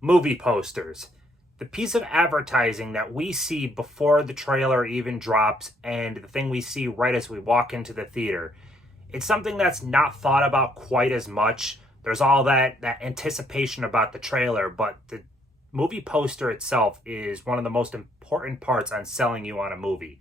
movie posters. The piece of advertising that we see before the trailer even drops and the thing we see right as we walk into the theater. It's something that's not thought about quite as much. There's all that anticipation about the trailer, but the movie poster itself is one of the most important parts on selling you on a movie.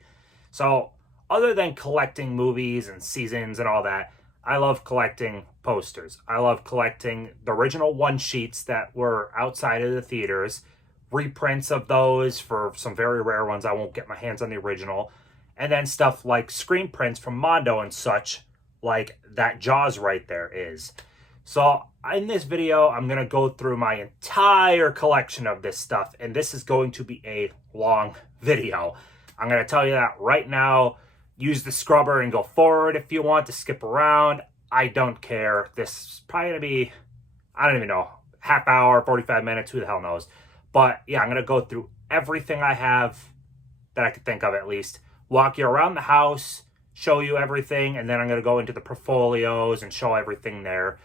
So other than collecting movies and seasons and all that, I love collecting posters. I love collecting the original one sheets that were outside of the theaters, reprints of those for some very rare ones. I won't get my hands on the original. And then stuff like screen prints from Mondo and such, like that Jaws right there is. So in this video, I'm going to go through my entire collection of this stuff, and this is going to be a long video. I'm going to tell you that right now. Use the scrubber and go forward if you want to skip around. I don't care. This is probably going to be, I don't even know, half hour, 45 minutes, who the hell knows. But yeah, I'm going to go through everything I have that I could think of at least. Walk you around the house, show you everything, and then I'm going to go into the portfolios and show everything there.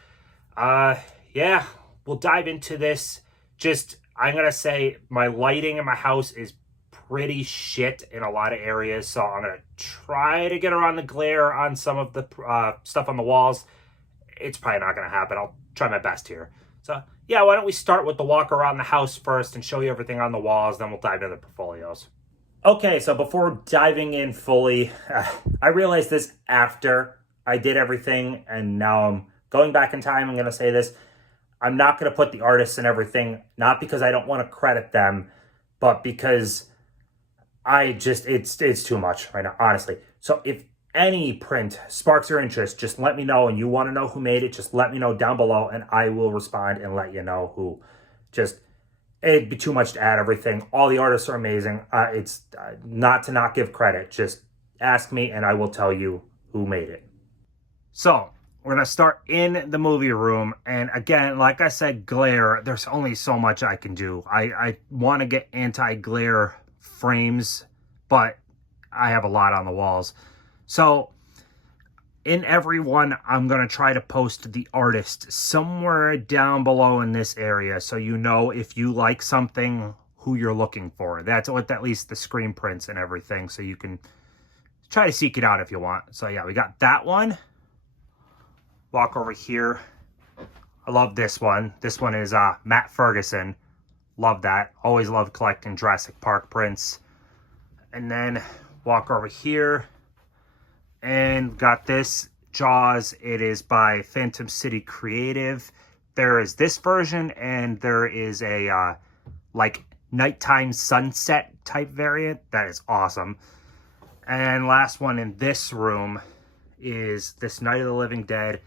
Yeah, we'll dive into this. I'm going to say my lighting in my house is pretty shit in a lot of areas, so I'm going to try to get around the glare on some of the stuff on the walls. It's probably not going to happen. I'll try my best here. So, yeah, why don't we start with the walk around the house first and show you everything on the walls, then we'll dive into the portfolios. Okay, so before diving in fully, I realized this after I did everything, and now I'm going back in time. I'm going to say this. I'm not going to put the artists and everything, not because I don't want to credit them, but because it's too much right now, honestly. So if any print sparks your interest, just let me know, and you want to know who made it, just let me know down below, and I will respond and let you know who. It'd be too much to add everything. All the artists are amazing. It's not to not give credit. Just ask me, and I will tell you who made it. So we're going to start in the movie room. And again, like I said, glare, there's only so much I can do. I want to get anti-glare frames, but I have a lot on the walls. So in every one, I'm going to try to post the artist somewhere down below in this area, so you know if you like something, who you're looking for. That's what at least the screen prints and everything, so you can try to seek it out if you want. So yeah, we got that one. Walk over here. I love this one. This one is Matt Ferguson. Love that. Always loved collecting Jurassic Park prints. And then walk over here. And got this Jaws. It is by Phantom City Creative. There is this version, and there is a like nighttime sunset type variant. That is awesome. And last one in this room is this Night of the Living Dead,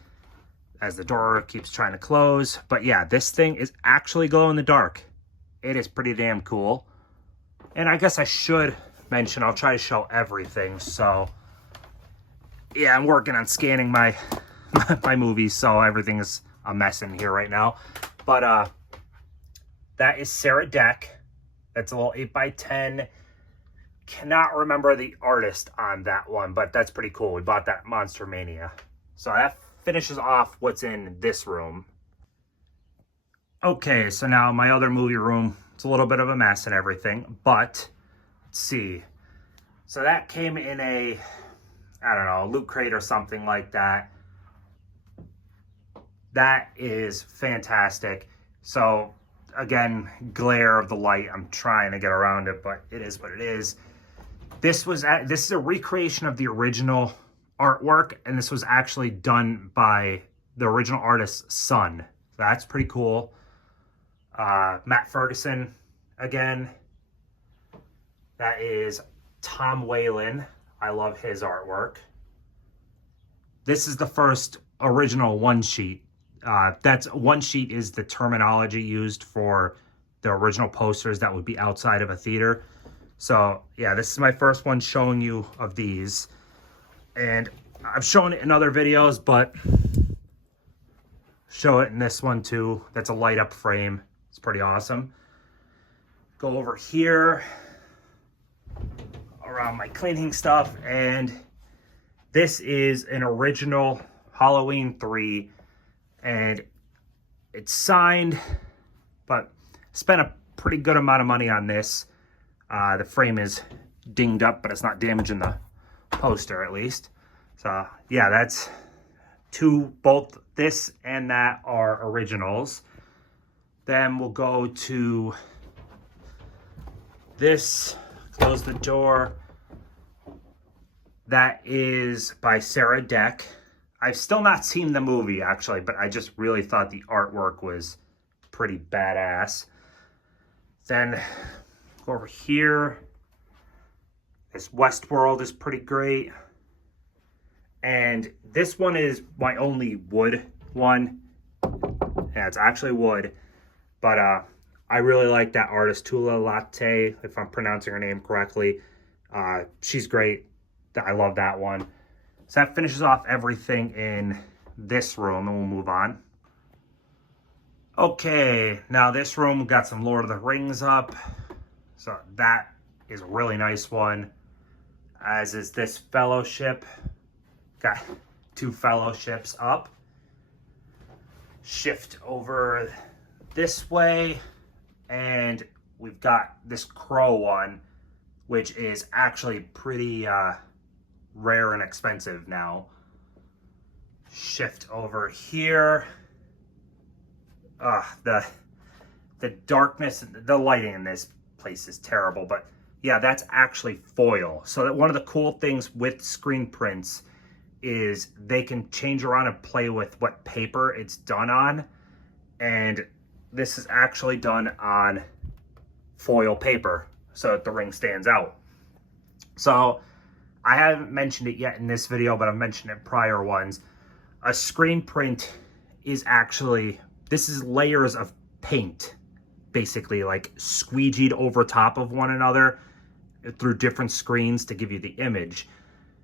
as the door keeps trying to close. But yeah, this thing is actually glow in the dark. It is pretty damn cool. And I guess I should mention, I'll try to show everything. So yeah, I'm working on scanning my movies, so everything is a mess in here right now. But that is Sarah Deck. That's a little 8x10. Cannot remember the artist on that one, but that's pretty cool. We bought that Monster Mania. So that finishes off what's in this room. Okay, so now my other movie room, it's a little bit of a mess and everything, but let's see. So that came in a, I don't know, loot crate or something like that. That is fantastic. So again, glare of the light, I'm trying to get around it, but it is what it is. This is a recreation of the original artwork, and this was actually done by the original artist's son. That's pretty cool. Matt Ferguson again. That is Tom Whalen. I love his artwork. This is the first original one sheet. That's one sheet is the terminology used for the original posters that would be outside of a theater. So yeah, this is my first one showing you of these. And I've shown it in other videos, but show it in this one too. That's a light up frame. It's pretty awesome. Go over here around my cleaning stuff, and this is an original Halloween 3, and it's signed, but Spent a pretty good amount of money on this. The frame is dinged up, but it's not damaging the poster at least. So yeah, that's both this and that are originals. Then we'll go to this, close the door. That is by Sarah Deck. I've still not seen the movie actually, but I just really thought the artwork was pretty badass. Then go over here. This Westworld is pretty great. And this one is my only wood one. Yeah, it's actually wood. But I really like that artist, Tula Latte, if I'm pronouncing her name correctly. She's great. I love that one. So that finishes off everything in this room, and we'll move on. Okay, now this room, we've got some Lord of the Rings up. So that is a really nice one. As is this Fellowship. Got 2 Fellowships up. Shift over this way, and we've got this Crow one, which is actually pretty rare and expensive now. Shift over here. The darkness, the lighting in this place is terrible, but yeah, that's actually foil. So that one of the cool things with screen prints is they can change around and play with what paper it's done on, and this is actually done on foil paper so that the ring stands out. So I haven't mentioned it yet in this video, but I've mentioned it in prior ones. A screen print is actually, this is layers of paint, basically like squeegeed over top of one another through different screens to give you the image.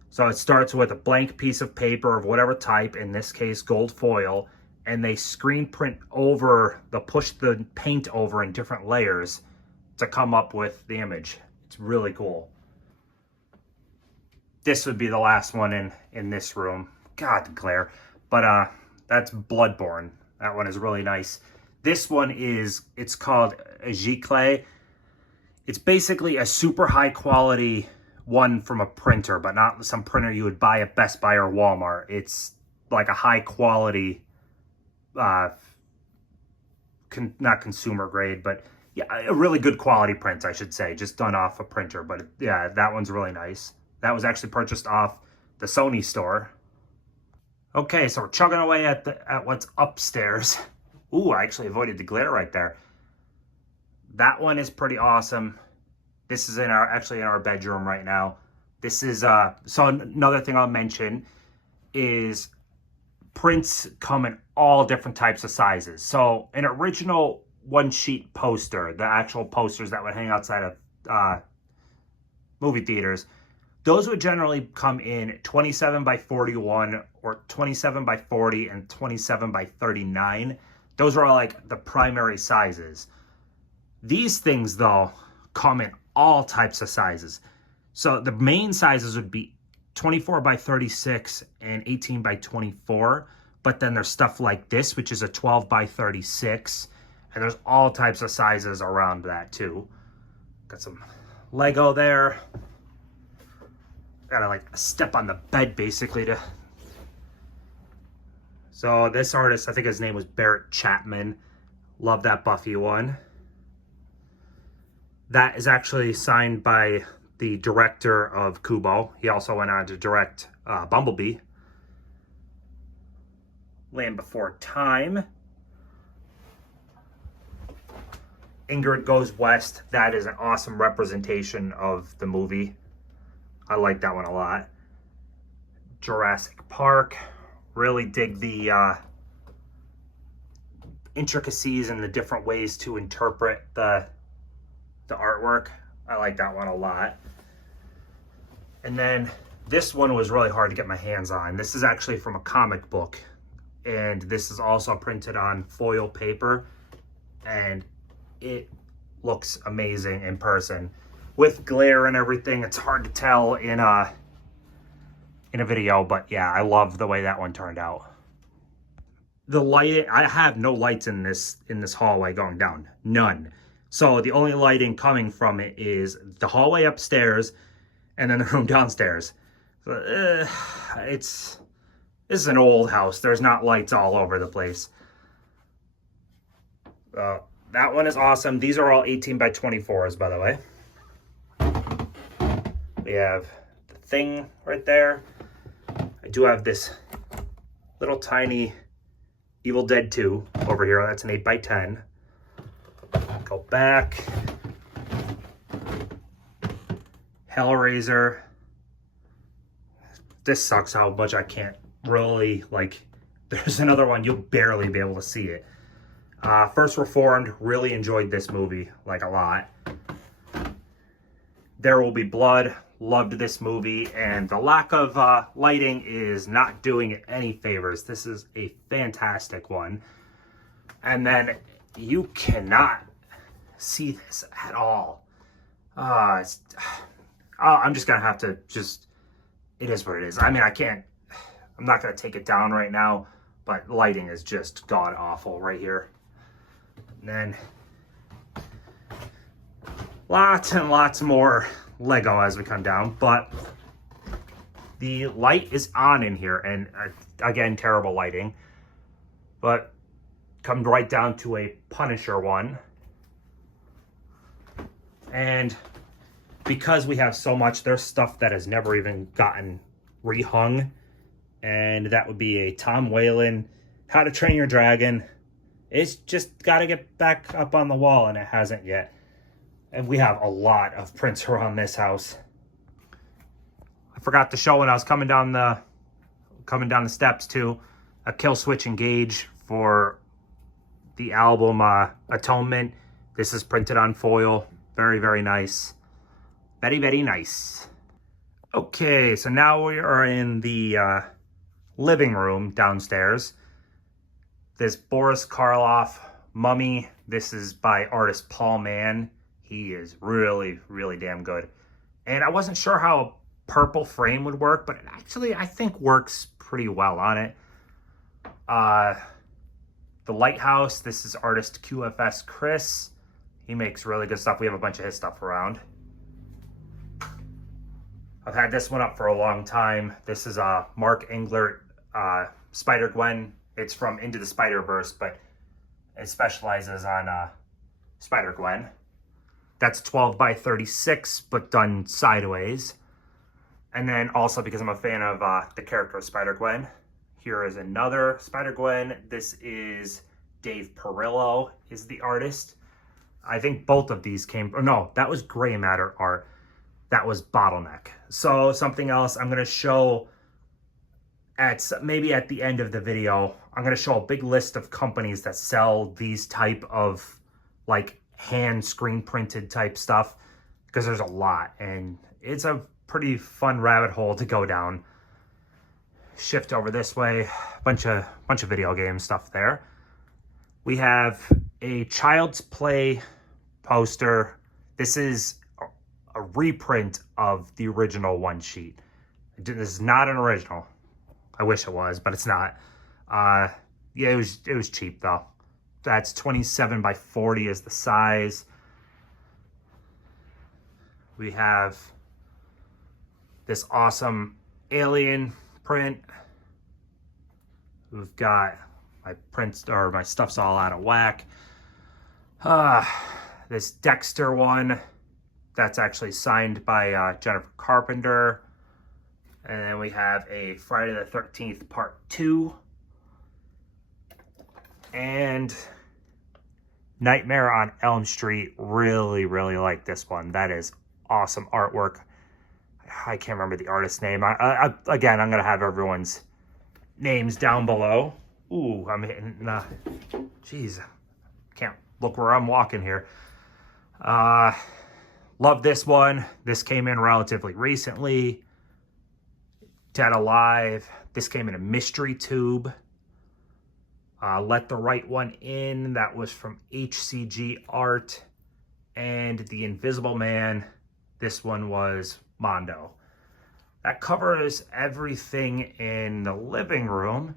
So it starts with a blank piece of paper of whatever type, in this case gold foil, and they screen print over, they'll push the paint over in different layers to come up with the image. It's really cool. This would be the last one in this room. God, the glare. But that's Bloodborne. That one is really nice. This one is, it's called a Giclée. It's basically a super high quality one from a printer, but not some printer you would buy at Best Buy or Walmart. It's like a high quality, not consumer grade, but yeah, a really good quality print, I should say, just done off a printer. But yeah, that one's really nice. That was actually purchased off the Sony store. Okay, so we're chugging away at what's upstairs. Ooh, I actually avoided the glare right there. That one is pretty awesome. This is actually in our bedroom right now. This is so another thing I'll mention is prints come in all different types of sizes. So an original 1-sheet poster, the actual posters that would hang outside of movie theaters, those would generally come in 27 by 41 or 27 by 40 and 27 by 39. Those are all like the primary sizes. These things though come in all types of sizes. So the main sizes would be 24 by 36 and 18 by 24. But then there's stuff like this, which is a 12 by 36. And there's all types of sizes around that too. Got some Lego there. Gotta like step on the bed basically to. So this artist, I think his name was Barrett Chapman. Love that Buffy one. That is actually signed by the director of Kubo. He also went on to direct Bumblebee. Land Before Time. Ingrid Goes West. That is an awesome representation of the movie. I like that one a lot. Jurassic Park. Really dig the intricacies and the different ways to interpret the artwork. I like that one a lot. And then this one was really hard to get my hands on. This is actually from a comic book. And this is also printed on foil paper. And it looks amazing in person. With glare and everything, it's hard to tell in a video, but yeah, I love the way that one turned out. the light, I have no lights in this hallway going down, none. So the only lighting coming from it is the hallway upstairs and then the room downstairs. So, this is an old house. There's not lights all over the place. That one is awesome. These are all 18 by 24s, by the way. We have the thing right there. I do have this little tiny Evil Dead 2 over here. That's an 8 by 10. Go back. Hellraiser. This sucks how much I can't really, like, there's another one, you'll barely be able to see it. First Reformed, really enjoyed this movie, like, a lot. There Will Be Blood, loved this movie, and the lack of lighting is not doing it any favors. This is a fantastic one. And then you cannot see this at all. I'm just gonna have to it is what it is. I mean, I'm not gonna take it down right now, but lighting is just god awful right here. And then lots and lots more Lego as we come down, but the light is on in here, and again, terrible lighting, but come right down to a Punisher one. And because we have so much, there's stuff that has never even gotten rehung, and that would be a Tom Whalen, How to Train Your Dragon. It's just got to get back up on the wall, and it hasn't yet. And we have a lot of prints around this house. I forgot to show when I was coming down the steps too, a Kill Switch Engage for the album Atonement. This is printed on foil. Very, very nice. Very, very nice. Okay, so now we are in the living room downstairs. This Boris Karloff Mummy. This is by artist Paul Mann. He is really, really damn good. And I wasn't sure how a purple frame would work, but it actually, I think, works pretty well on it. The Lighthouse. This is artist QFS Chris. He makes really good stuff. We have a bunch of his stuff around. I've had this one up for a long time. This is Mark Englert Spider-Gwen. It's from Into the Spider-Verse, but it specializes on Spider-Gwen. That's 12 by 36, but done sideways. And then also, because I'm a fan of the character of Spider-Gwen, here is another Spider-Gwen. This is Dave Perillo is the artist. I think both of these no, that was Gray Matter art. That was Bottleneck. So something else I'm going to show maybe at the end of the video. I'm going to show a big list of companies that sell these type of like hand screen printed type stuff, because there's a lot, and it's a pretty fun rabbit hole to go down. Shift over this way, bunch of video game stuff there. We have a Child's Play poster. This is a reprint of the original one sheet. This is not an original. I wish it was, but it's not. Yeah, it was cheap though. That's 27 by 40 is the size. We have this awesome Alien print. We've got my prints, or my stuff's all out of whack. This Dexter one, that's actually signed by Jennifer Carpenter. And then we have a Friday the 13th Part 2. And Nightmare on Elm Street. Really, really like this one. That is awesome artwork. I can't remember the artist's name. Again, I'm going to have everyone's names down below. Ooh, I'm hitting... Jeez. Can't look where I'm walking here. Love this one. This came in relatively recently. Dead Alive. This came in a mystery tube. Let the Right One In. That was from HCG Art. And The Invisible Man. This one was Mondo. That covers everything in the living room.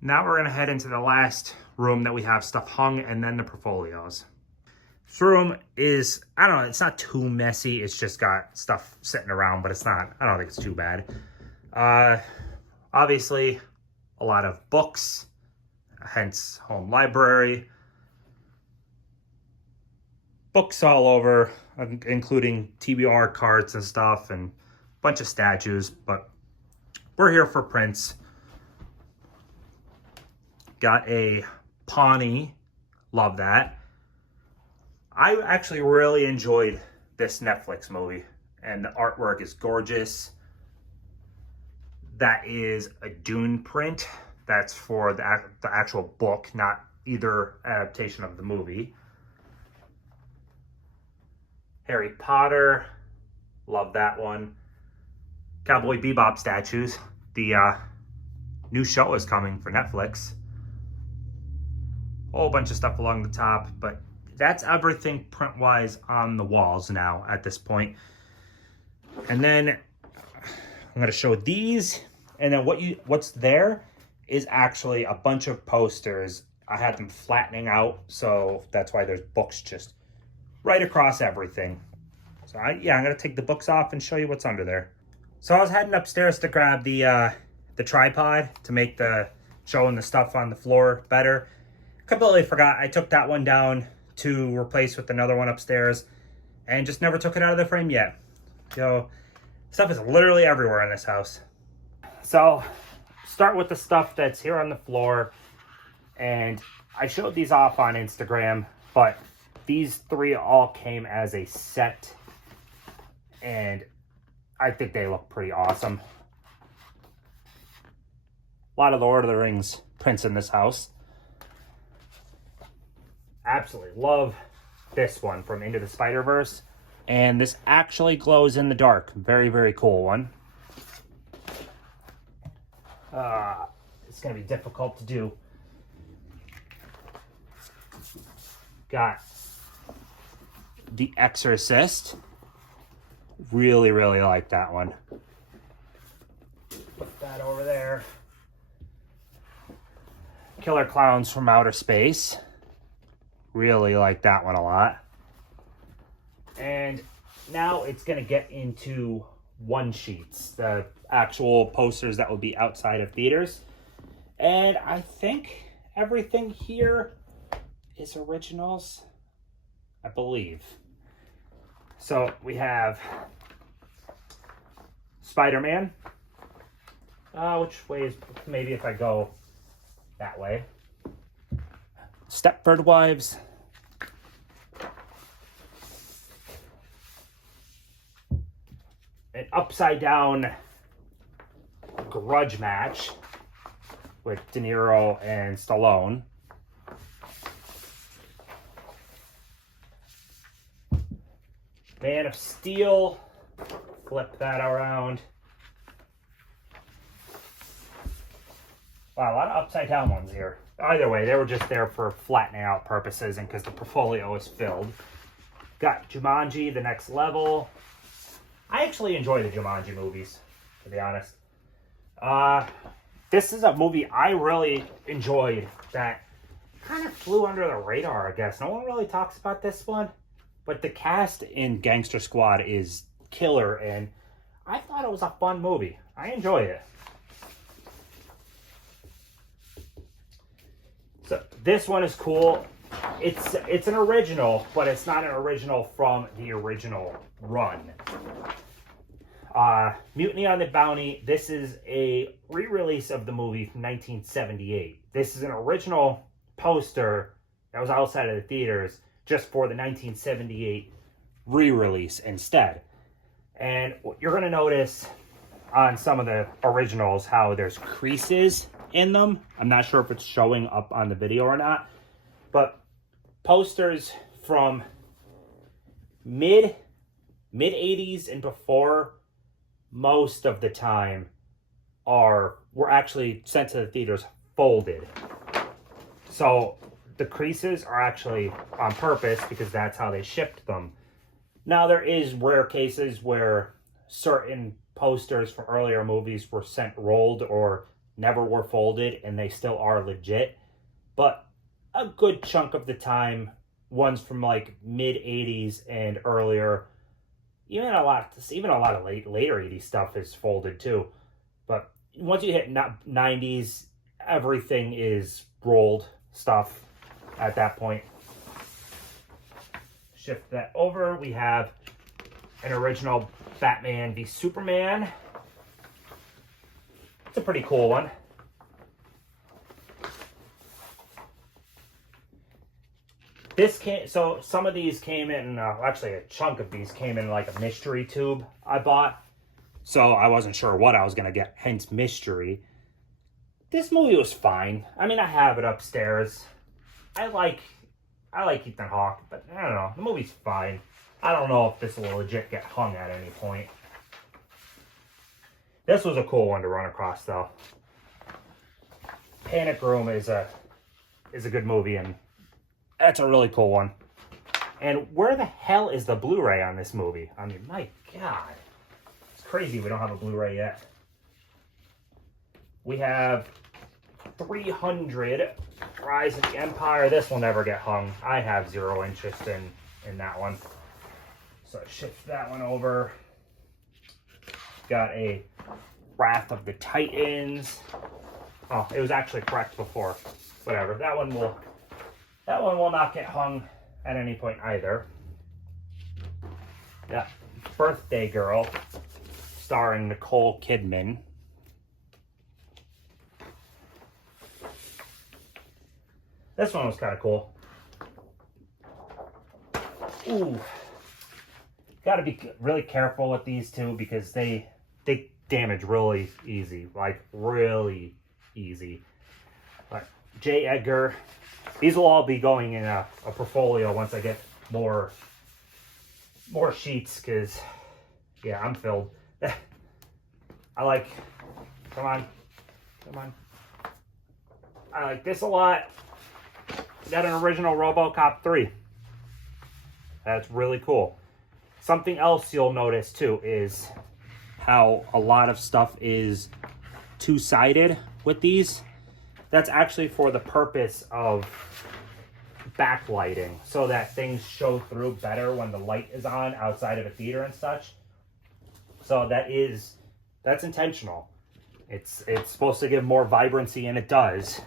Now we're gonna head into the last room that we have stuff hung, and then the portfolios. This room is, I don't know, it's not too messy. It's just got stuff sitting around, but I don't think it's too bad. Obviously, a lot of books, hence home library. Books all over, including TBR cards and stuff, and a bunch of statues, but we're here for prints. Got a Pawnee, love that. I actually really enjoyed this Netflix movie, and the artwork is gorgeous. That is a Dune print. That's for the actual book, not either adaptation of the movie. Harry Potter, love that one. Cowboy Bebop statues. The new show is coming for Netflix. Whole bunch of stuff along the top, but that's everything print-wise on the walls now at this point. And then I'm gonna show these, and then what's there is actually a bunch of posters. I had them flattening out, so that's why there's books just right across everything. So I'm gonna take the books off and show you what's under there. So I was heading upstairs to grab the tripod to make the showing the stuff on the floor better. Completely forgot. I took that one down to replace with another one upstairs and just never took it out of the frame yet. So stuff is literally everywhere in this house. So start with the stuff that's here on the floor, and I showed these off on Instagram, but these three all came as a set, and I think they look pretty awesome. A lot of Lord of the Rings prints in this house. Absolutely love this one from Into the Spider-Verse. And this actually glows in the dark. Very, very cool one. It's going to be difficult to do. Got The Exorcist. Really, really like that one. Put that over there. Killer Clowns from Outer Space. Really like that one a lot. And now it's going to get into one sheets, the actual posters that will be outside of theaters. And I think everything here is originals, I believe. So we have Spider-Man. Which way is, maybe if I go that way. Stepford Wives. An upside down grudge match with De Niro and Stallone. Man of Steel. Flip that around. Wow, a lot of upside down ones here. Either way, they were just there for flattening out purposes and because the portfolio is filled. Got Jumanji, The Next Level. I actually enjoy the Jumanji movies, to be honest. This is a movie I really enjoyed that kind of flew under the radar, I guess. No one really talks about this one, but the cast in Gangster Squad is killer, and I thought it was a fun movie. I enjoy it. So this one is cool. It's an original, but it's not an original from the original run. Mutiny on the Bounty. This is a re-release of the movie from 1978. This is an original poster that was outside of the theaters just for the 1978 re-release instead. And what you're going to notice on some of the originals how there's creases in them. I'm not sure if it's showing up on the video or not, but posters from mid 80s and before most of the time were actually sent to the theaters folded. So the creases are actually on purpose because that's how they shipped them. Now there is rare cases where certain posters from earlier movies were sent rolled or never were folded and they still are legit. But a good chunk of the time, ones from like mid 80s and earlier, even a lot of later 80s stuff is folded too. But once you hit 90s, everything is rolled stuff at that point. Shift that over. We have an original Batman v Superman. It's a pretty cool one. So some of these came in, actually a chunk of these came in like a mystery tube I bought. So I wasn't sure what I was going to get, hence mystery. This movie was fine. I mean, I have it upstairs. I like Ethan Hawke, but I don't know. The movie's fine. I don't know if this will legit get hung at any point. This was a cool one to run across, though. Panic Room is a good movie, and that's a really cool one. And where the hell is the Blu-ray on this movie? I mean, my God. It's crazy we don't have a Blu-ray yet. We have 300 Rise of the Empire. This will never get hung. I have zero interest in that one. So shift that one over. Got a Wrath of the Titans. Oh, it was actually correct before. Whatever. That one will not get hung at any point either. Yeah. Birthday Girl, starring Nicole Kidman. This one was kind of cool. Ooh. Got to be really careful with these two because they damage really easy. Like, really easy. But J. Edgar. These will all be going in a portfolio once I get more sheets because, yeah, I'm filled. I like, come on. I like this a lot. Got an original RoboCop 3. That's really cool. Something else you'll notice too is how a lot of stuff is two-sided with these. That's actually for the purpose of backlighting, so that things show through better when the light is on outside of a theater and such. So that's intentional. It's supposed to give more vibrancy, and it does,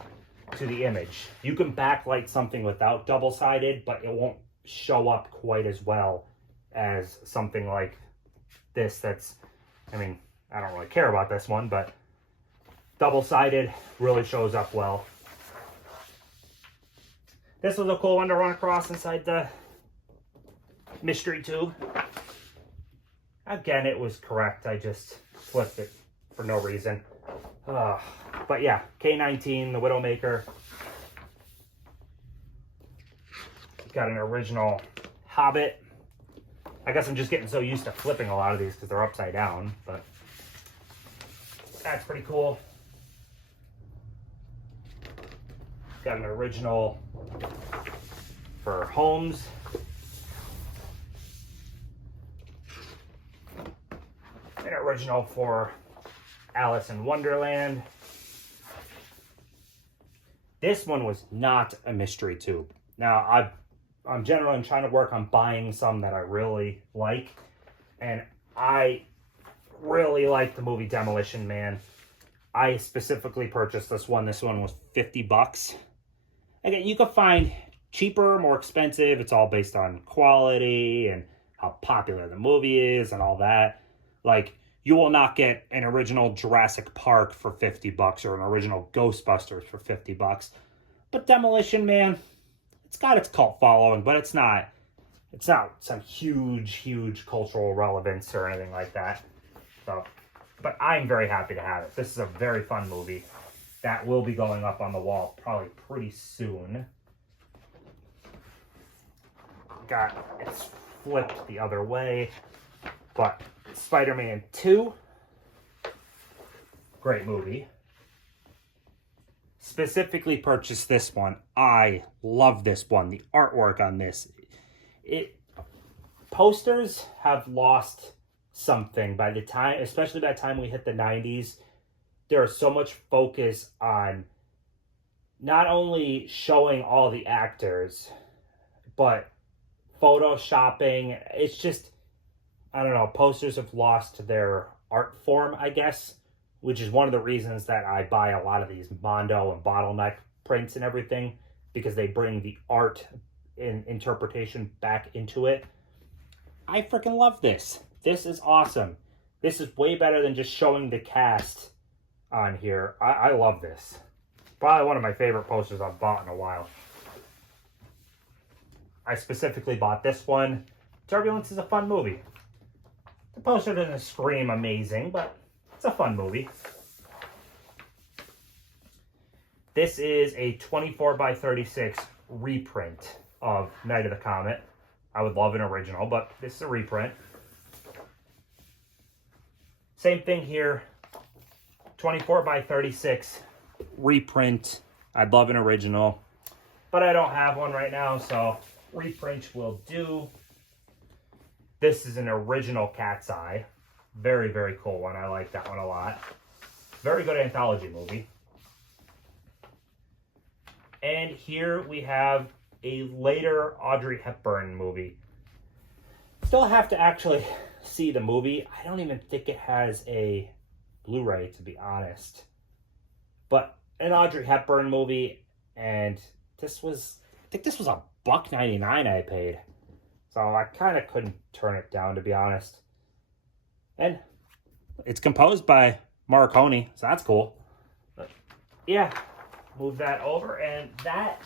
to the image. You can backlight something without double-sided, but it won't show up quite as well as something like this. I mean, I don't really care about this one, but double-sided really shows up well. This was a cool one to run across inside the mystery tube. Again, it was correct. I just flipped it for no reason. But yeah, K-19, the Widowmaker. Got an original Hobbit. I guess I'm just getting so used to flipping a lot of these because they're upside down, but that's pretty cool. Got an original for Holmes. An original for Alice in Wonderland. This one was not a mystery tube. Now, I'm generally trying to work on buying some that I really like. And I really like the movie Demolition Man. I specifically purchased this one. This one was $50. Again, you can find cheaper, more expensive. It's all based on quality and how popular the movie is and all that. Like, you will not get an original Jurassic Park for $50 or an original Ghostbusters for $50. But Demolition Man, it's got its cult following, but it's not some huge cultural relevance or anything like that. So, but I'm very happy to have it. This is a very fun movie that will be going up on the wall probably pretty soon. It's flipped the other way, but Spider-Man 2, great movie. Specifically purchased this one. I love this one. The artwork on this. Posters have lost something by the time, especially by the time we hit the 90s. there's so much focus on not only showing all the actors, but photoshopping. It's just, I don't know, posters have lost their art form, I guess, which is one of the reasons that I buy a lot of these Mondo and Bottleneck prints and everything, because they bring the art and interpretation back into it. I freaking love this. This is awesome. This is way better than just showing the cast on here. I love this. Probably one of my favorite posters I've bought in a while. I specifically bought this one. Turbulence is a fun movie. The poster doesn't scream amazing, but it's a fun movie. This is a 24 by 36 reprint of Night of the Comet. I would love an original, but this is a reprint. Same thing here. 24 by 36 reprint. I'd love an original, but I don't have one right now, so reprint will do. This is an original Cat's Eye. Very, very cool one. I like that one a lot. Very good anthology movie. And here we have a later Audrey Hepburn movie. Still have to actually see the movie. I don't even think it has a Blu-ray, to be honest. But an Audrey Hepburn movie, and this was, I think this was $1.99 I paid. So I kind of couldn't turn it down, to be honest. And it's composed by Morricone, so that's cool. But yeah, move that over, and that,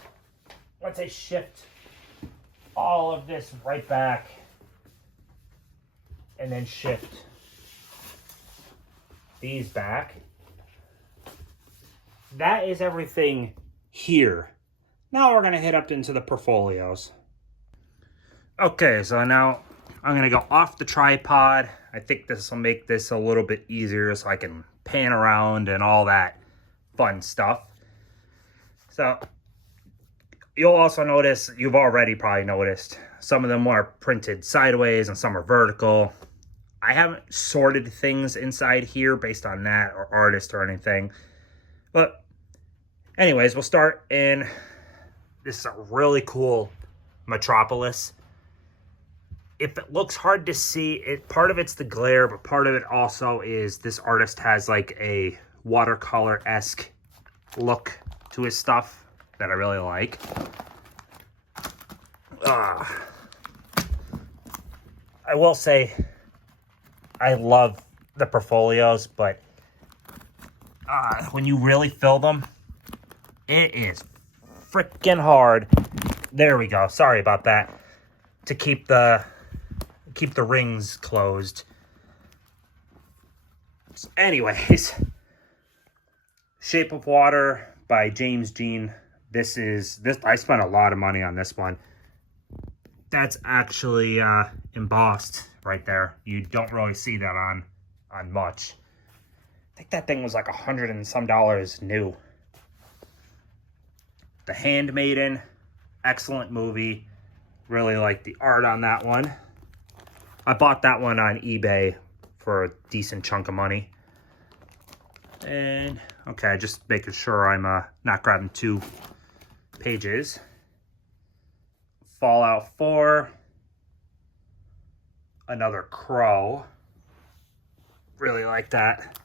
once I shift all of this right back, and then shift these back, that is everything here. Now we're going to hit up into the portfolios. Okay, so now I'm going to go off the tripod. I think this will make this a little bit easier so I can pan around and all that fun stuff. So you'll also notice, you've already probably noticed, some of them are printed sideways and some are vertical. I haven't sorted things inside here based on that or artist or anything. But anyways, we'll start in, this is a really cool Metropolis. If it looks hard to see, part of it's the glare, but part of it also is this artist has like a watercolor-esque look to his stuff that I really like. I will say I love the portfolios, but when you really fill them, it is freaking hard. There we go. Sorry about that. To keep the rings closed. So anyways, Shape of Water by James Jean. This I spent a lot of money on this one. That's actually embossed right there. You don't really see that on much. I think that thing was like $100 and some new. The Handmaiden, excellent movie. Really like the art on that one. I bought that one on eBay for a decent chunk of money. And, okay, just making sure I'm not grabbing two pages. Fallout 4. Another Crow. Really like that.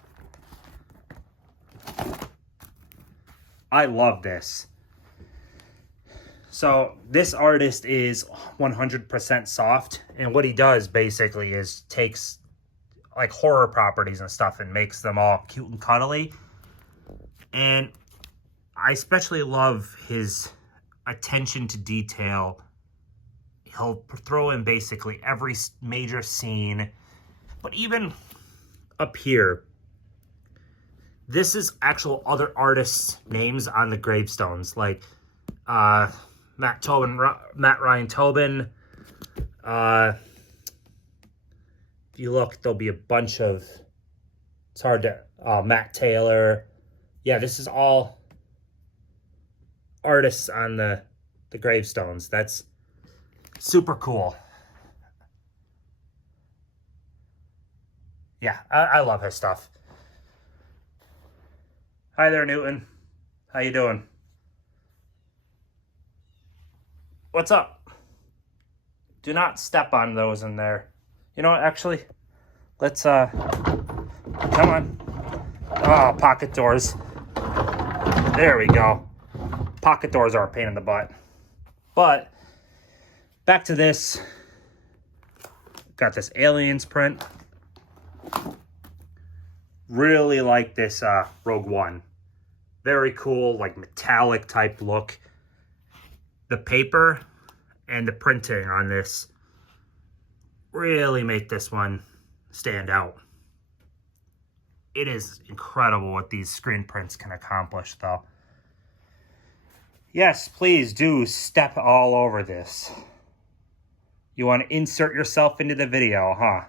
I love this. So this artist is 100% soft, and what he does basically is takes like horror properties and stuff and makes them all cute and cuddly. And I especially love his attention to detail. He'll throw in basically every major scene, but even up here, this is actual other artists' names on the gravestones, like Matt Ryan Tobin. If you look, there'll be a bunch of, it's hard to, Matt Taylor. Yeah, this is all artists on the gravestones. That's super cool. Yeah, I love his stuff. Hi there, Newton. How you doing? What's up? Do not step on those in there. You know what, actually, let's, come on. Oh, pocket doors. There we go. Pocket doors are a pain in the butt. But, back to this. Got this Aliens print. Really like this Rogue One. Very cool, like metallic type look. The paper and the printing on this really make this one stand out. It is incredible what these screen prints can accomplish, though. Yes, please do step all over this. You want to insert yourself into the video, huh?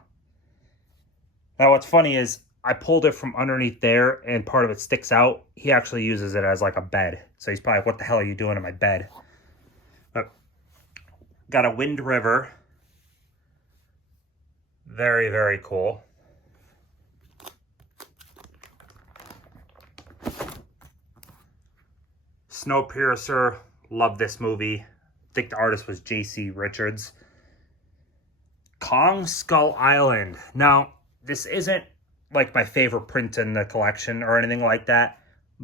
Now, what's funny is I pulled it from underneath there and part of it sticks out. He actually uses it as like a bed. So he's probably, what the hell are you doing in my bed? But got a Wind River. Very, very cool. Snowpiercer. Love this movie. I think the artist was J.C. Richards. Kong Skull Island. Now, this isn't like my favorite print in the collection or anything like that,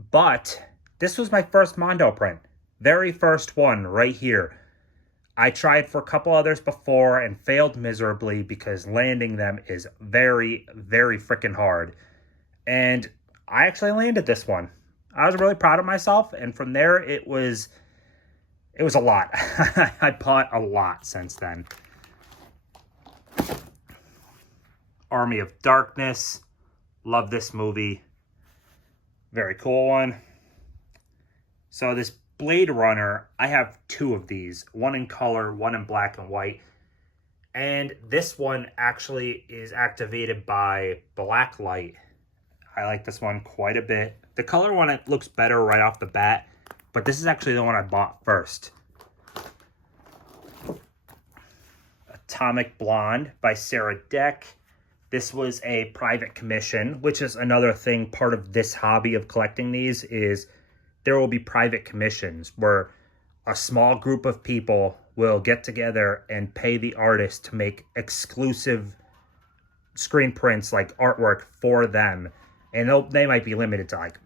but this was my first Mondo print. Very first one right here. I tried for a couple others before and failed miserably because landing them is very, very freaking hard. And I actually landed this one. I was really proud of myself, and from there it was a lot. I bought a lot since then. Army of Darkness. Love this movie. Very cool one. So this Blade Runner, I have two of these. One in color, one in black and white. And this one actually is activated by black light. I like this one quite a bit. The color one, it looks better right off the bat. But this is actually the one I bought first. Atomic Blonde by Sarah Deck. This was a private commission, which is another thing, part of this hobby of collecting these is there will be private commissions where a small group of people will get together and pay the artist to make exclusive screen prints, like artwork for them. And they might be limited to like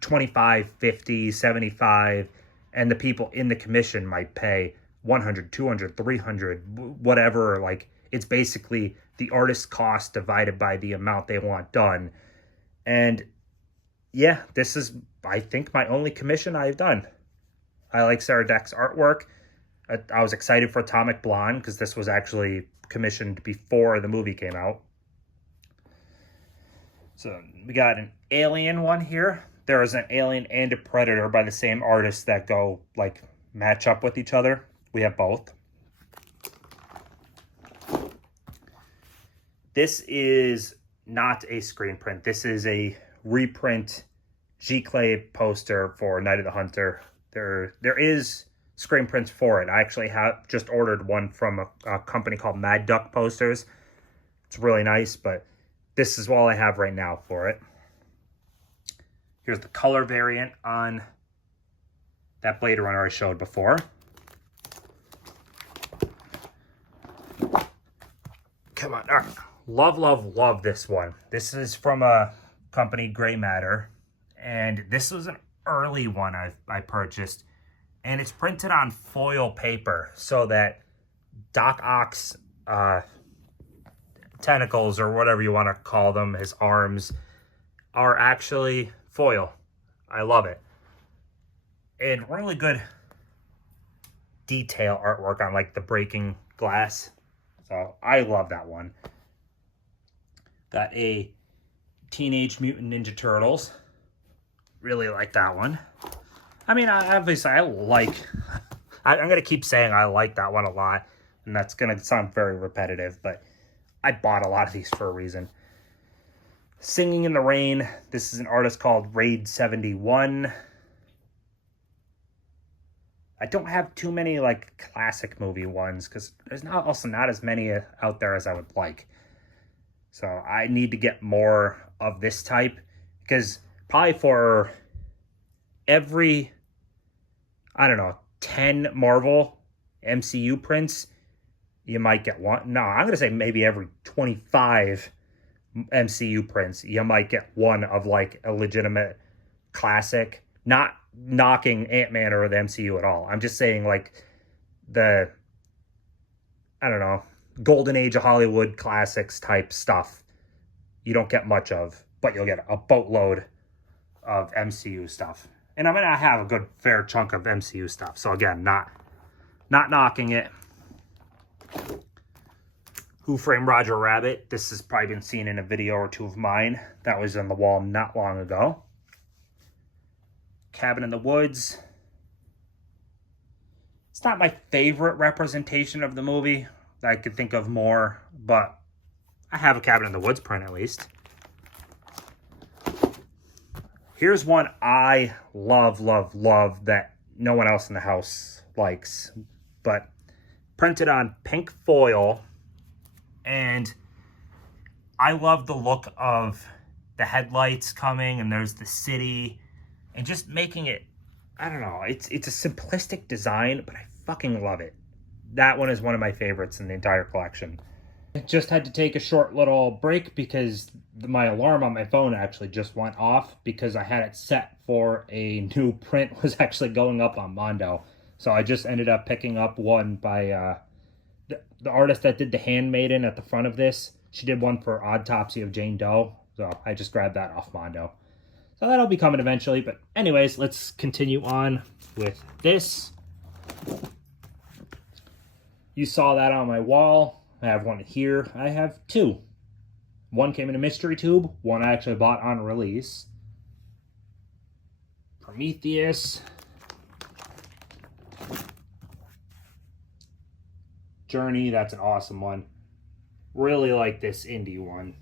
25, 50, 75, and the people in the commission might pay 100, 200, 300, whatever. Like, it's basically the artist's cost divided by the amount they want done. And yeah, this is, I think, my only commission I've done. I like Sarah Deck's artwork. I was excited for Atomic Blonde because this was actually commissioned before the movie came out. So we got an Alien one here. There is an Alien and a Predator by the same artist that go, like, match up with each other. We have both. This is not a screen print. This is a reprint G-Clay poster for Night of the Hunter. There is screen prints for it. I actually have just ordered one from a company called Mad Duck Posters. It's really nice, but this is all I have right now for it. Here's the color variant on that Blade Runner I showed before. Come on. Love, love, love this one. This is from a company, Gray Matter. And this was an early one I purchased. And it's printed on foil paper so that Doc Ock's tentacles, or whatever you want to call them, his arms, are actually foil. I love it. And really good detail artwork on, like, the breaking glass. So I love that one. Got a Teenage Mutant Ninja Turtles. Really like that one. I mean, obviously, I'm going to keep saying I like that one a lot. And that's going to sound very repetitive, but I bought a lot of these for a reason. Singing in the Rain. This is an artist called Raid 71. I don't have too many, like, classic movie ones because there's also not as many out there as I would like. So I need to get more of this type because probably for every, I don't know, 10 Marvel MCU prints, you might get one. No, I'm going to say maybe every 25 MCU prints, you might get one of like a legitimate classic. Not knocking Ant-Man or the MCU at all. I'm just saying like the, I don't know, golden age of Hollywood classics type stuff. You don't get much of, but you'll get a boatload of MCU stuff. And I'm going to have a good fair chunk of MCU stuff. So again, not knocking it. Who Framed Roger Rabbit? This has probably been seen in a video or two of mine. That was on the wall not long ago. Cabin in the Woods. It's not my favorite representation of the movie. I could think of more, but I have a Cabin in the Woods print at least. Here's one I love, love, love that no one else in the house likes, but printed on pink foil, and I love the look of the headlights coming, and there's the city, and just making it, I don't know, it's a simplistic design, but I fucking love it. That one is one of my favorites in the entire collection. I just had to take a short little break because my alarm on my phone actually just went off because I had it set for a new print was actually going up on Mondo. So I just ended up picking up one by the artist that did the Handmaiden at the front of this. She did one for Autopsy of Jane Doe. So I just grabbed that off Mondo. So that'll be coming eventually. But anyways, let's continue on with this. You saw that on my wall. I have one here. I have two. One came in a mystery tube. One I actually bought on release. Prometheus. Journey, that's an awesome one. Really like this indie one.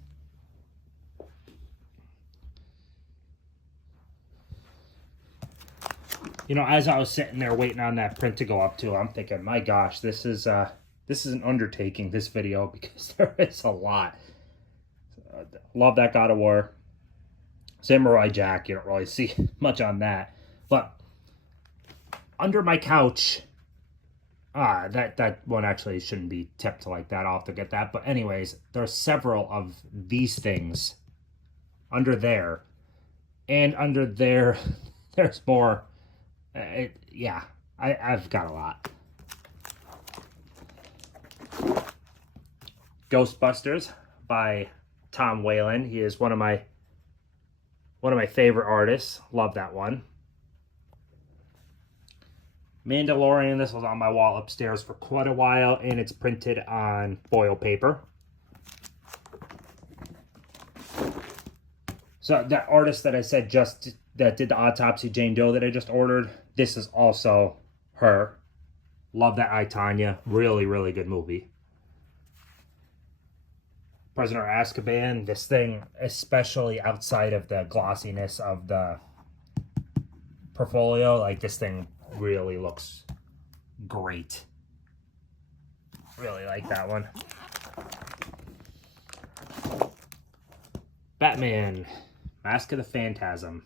You know, as I was sitting there waiting on that print to go up too, I'm thinking, my gosh, this is an undertaking, this video, because there is a lot. Love that God of War. Samurai Jack, you don't really see much on that. But under my couch, that one actually shouldn't be tipped like that. I'll have to get that. But anyways, there's several of these things under there. And under there, there's more. Yeah, I've got a lot. Ghostbusters by Tom Whalen. He is one of my favorite artists. Love that one. Mandalorian. This was on my wall upstairs for quite a while, and it's printed on foil paper. So that artist that I said that did the Autopsy Jane Doe that I just ordered, this is also her. Love that I, Tonya. Really, really good movie. Prisoner of Azkaban. This thing, especially outside of the glossiness of the portfolio, like this thing really looks great. Really like that one. Batman, Mask of the Phantasm.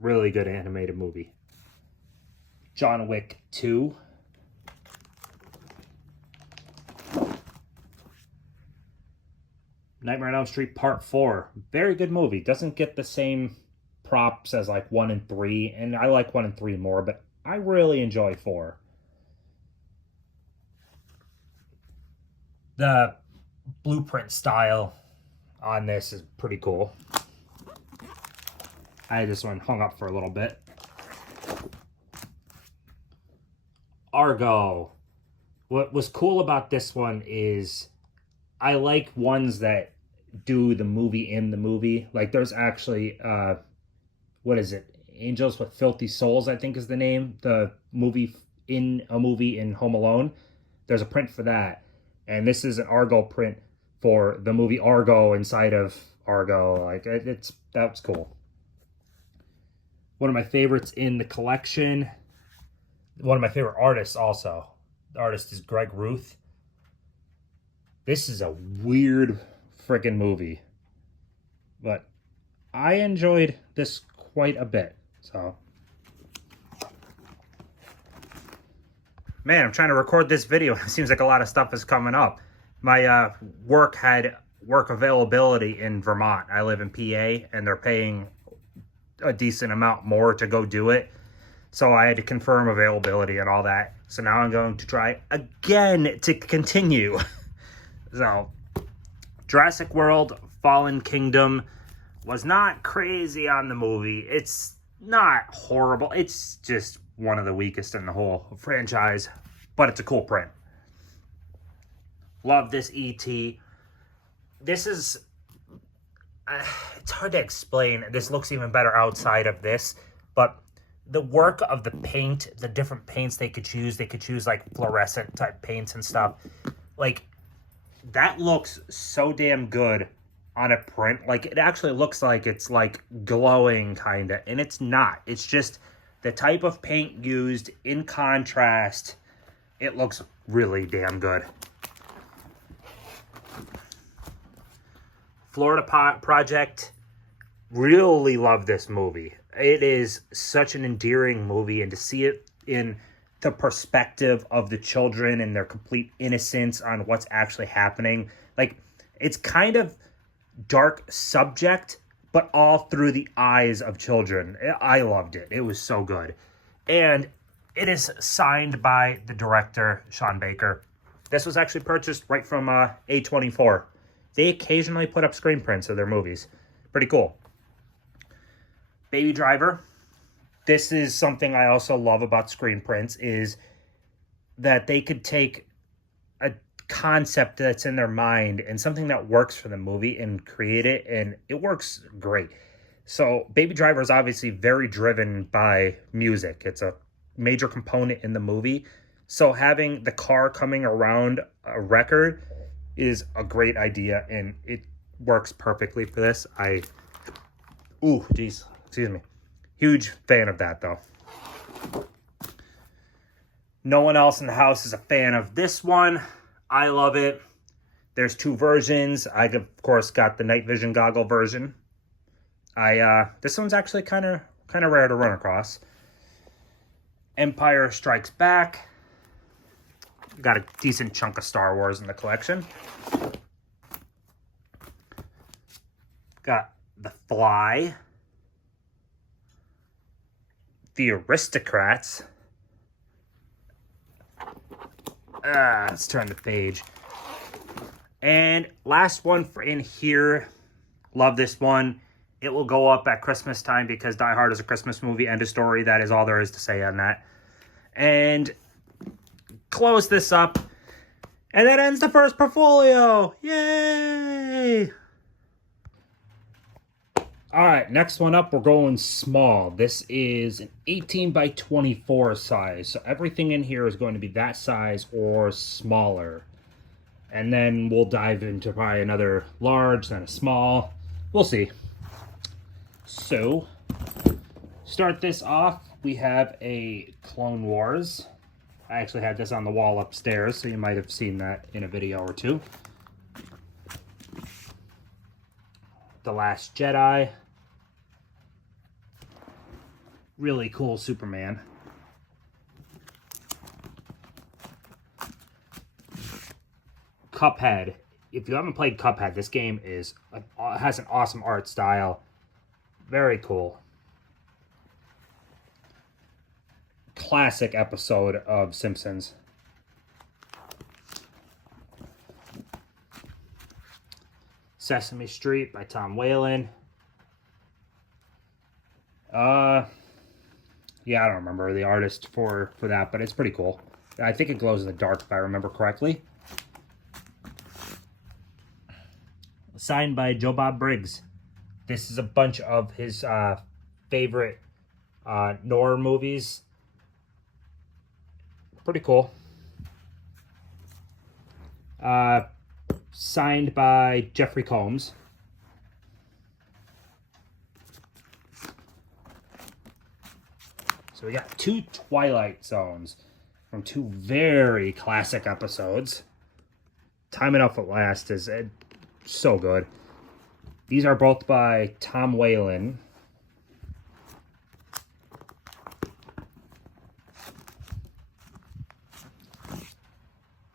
Really good animated movie. John Wick 2. Nightmare on Elm Street Part 4. Very good movie. Doesn't get the same props as like 1 and 3. And I like 1 and 3 more, but I really enjoy 4. The blueprint style on this is pretty cool. I had this one hung up for a little bit. Argo. What was cool about this one is I like ones that do the movie in the movie. Like there's actually, what is it? Angels with Filthy Souls, I think is the name. The movie in a movie in Home Alone. There's a print for that. And this is an Argo print for the movie Argo inside of Argo. Like that's cool. One of my favorites in the collection. One of my favorite artists also. The artist is Greg Ruth. This is a weird freaking movie. But I enjoyed this quite a bit. So, man, I'm trying to record this video. It seems like a lot of stuff is coming up. My work had work availability in Vermont. I live in PA, and they're paying a decent amount more to go do it. So I had to confirm availability and all that. So now I'm going to try again to continue. So, Jurassic World Fallen Kingdom was not crazy on the movie. It's not horrible. It's just one of the weakest in the whole franchise, but it's a cool print. Love this E.T. This is, it's hard to explain. This looks even better outside of this, but the work of the paint, the different paints they could choose like fluorescent type paints and stuff. Like, that looks so damn good on a print. Like, it actually looks like it's like glowing kind of, and it's not. It's just the type of paint used in contrast. It looks really damn good. Florida Project, really love this movie. It is such an endearing movie, and to see it in the perspective of the children and their complete innocence on what's actually happening. Like, it's kind of dark subject, but all through the eyes of children. I loved it. It was so good. And it is signed by the director, Sean Baker. This was actually purchased right from A24. They occasionally put up screen prints of their movies. Pretty cool. Baby Driver. This is something I also love about screen prints, is that they could take a concept that's in their mind and something that works for the movie and create it, and it works great. So Baby Driver is obviously very driven by music. It's a major component in the movie. So having the car coming around a record is a great idea, and it works perfectly for this. Excuse me. Huge fan of that, though. No one else in the house is a fan of this one. I love it. There's two versions. I, of course, got the night vision goggle version. This one's actually kind of rare to run across. Empire Strikes Back. Got a decent chunk of Star Wars in the collection. Got The Fly. The Aristocrats. Let's turn the page. And last one for in here. Love this one. It will go up at Christmas time because Die Hard is a Christmas movie. End of story. That is all there is to say on that. And close this up. And that ends the first portfolio. Yay! All right, next one up, we're going small. This is an 18 by 24 size. So everything in here is going to be that size or smaller. And then we'll dive into probably another large, then a small. We'll see. So, start this off. We have a Clone Wars. I actually had this on the wall upstairs, so you might have seen that in a video or two. The Last Jedi. Really cool Superman. Cuphead. If you haven't played Cuphead, this game has an awesome art style. Very cool. Classic episode of Simpsons. Sesame Street by Tom Whalen. Yeah, I don't remember the artist for that, but it's pretty cool. I think it glows in the dark, if I remember correctly. Signed by Joe Bob Briggs. This is a bunch of his favorite noir movies. Pretty cool. Signed by Jeffrey Combs. So we got two Twilight Zones from two very classic episodes. Time Enough at Last is so good. These are both by Tom Whalen.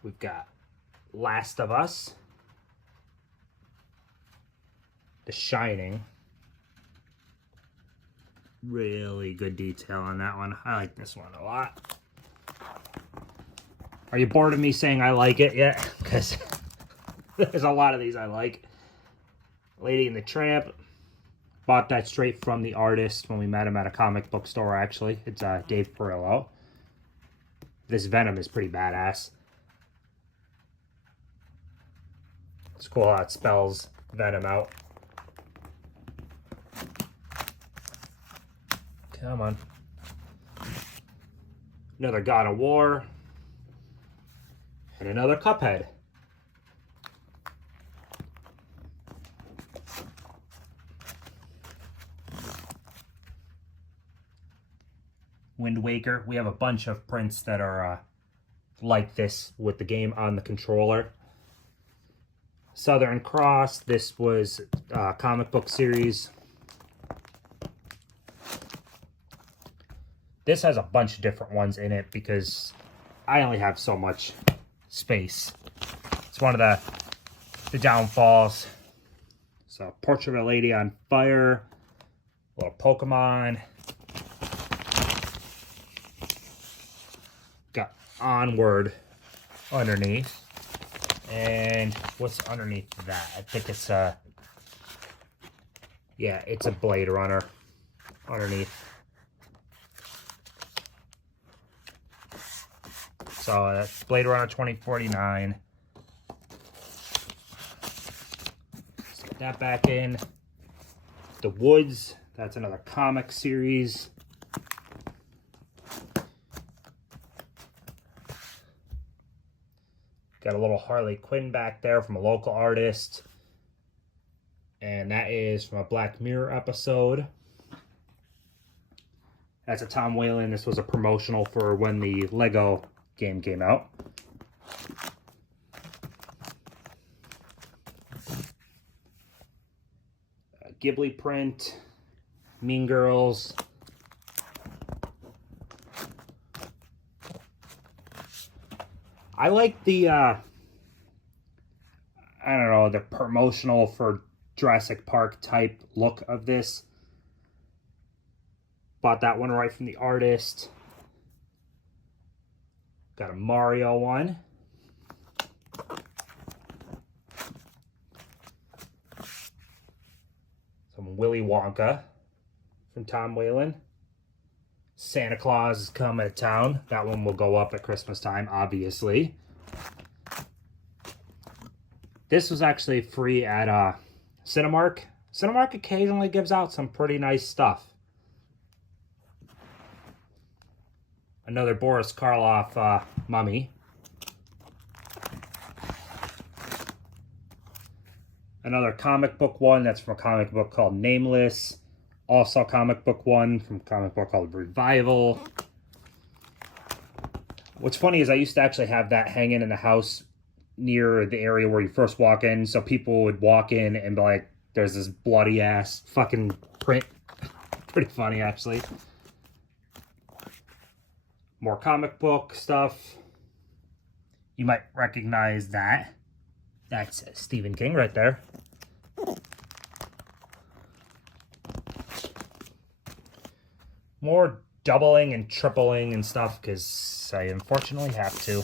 We've got Last of Us, The Shining. Really good detail on that one. I like this one a lot. Are you bored of me saying I like it yet? Because there's a lot of these I like. Lady and the Tramp. Bought that straight from the artist when we met him at a comic book store, actually. It's Dave Perillo. This Venom is pretty badass. It's cool how it spells Venom out. Come on. Another God of War. And another Cuphead. Wind Waker. We have a bunch of prints that are like this with the game on the controller. Southern Cross. This was a comic book series. This has a bunch of different ones in it because I only have so much space. It's one of the downfalls. So, Portrait of a Lady on Fire. A little Pokemon. Got Onward underneath. And what's underneath that? I think it's yeah, it's a Blade Runner underneath. So that's Blade Runner 2049. Let's get that back in. The Woods, that's another comic series. Got a little Harley Quinn back there from a local artist. And that is from a Black Mirror episode. That's a Tom Whalen. This was a promotional for when the Lego game came out. Ghibli print. Mean Girls. I like the, I don't know, the promotional for Jurassic Park type look of this. Bought that one right from the artist. Got a Mario one. Some Willy Wonka from Tom Whalen. Santa Claus is coming to town. That one will go up at Christmas time, obviously. This was actually free at Cinemark. Cinemark occasionally gives out some pretty nice stuff. Another Boris Karloff mummy. Another comic book one. That's from a comic book called Nameless. Also comic book one from a comic book called Revival. What's funny is I used to actually have that hanging in the house near the area where you first walk in. So people would walk in and be like, there's this bloody ass fucking print. Pretty funny, actually. More comic book stuff. You might recognize that. That's Stephen King right there. More doubling and tripling and stuff because I unfortunately have to.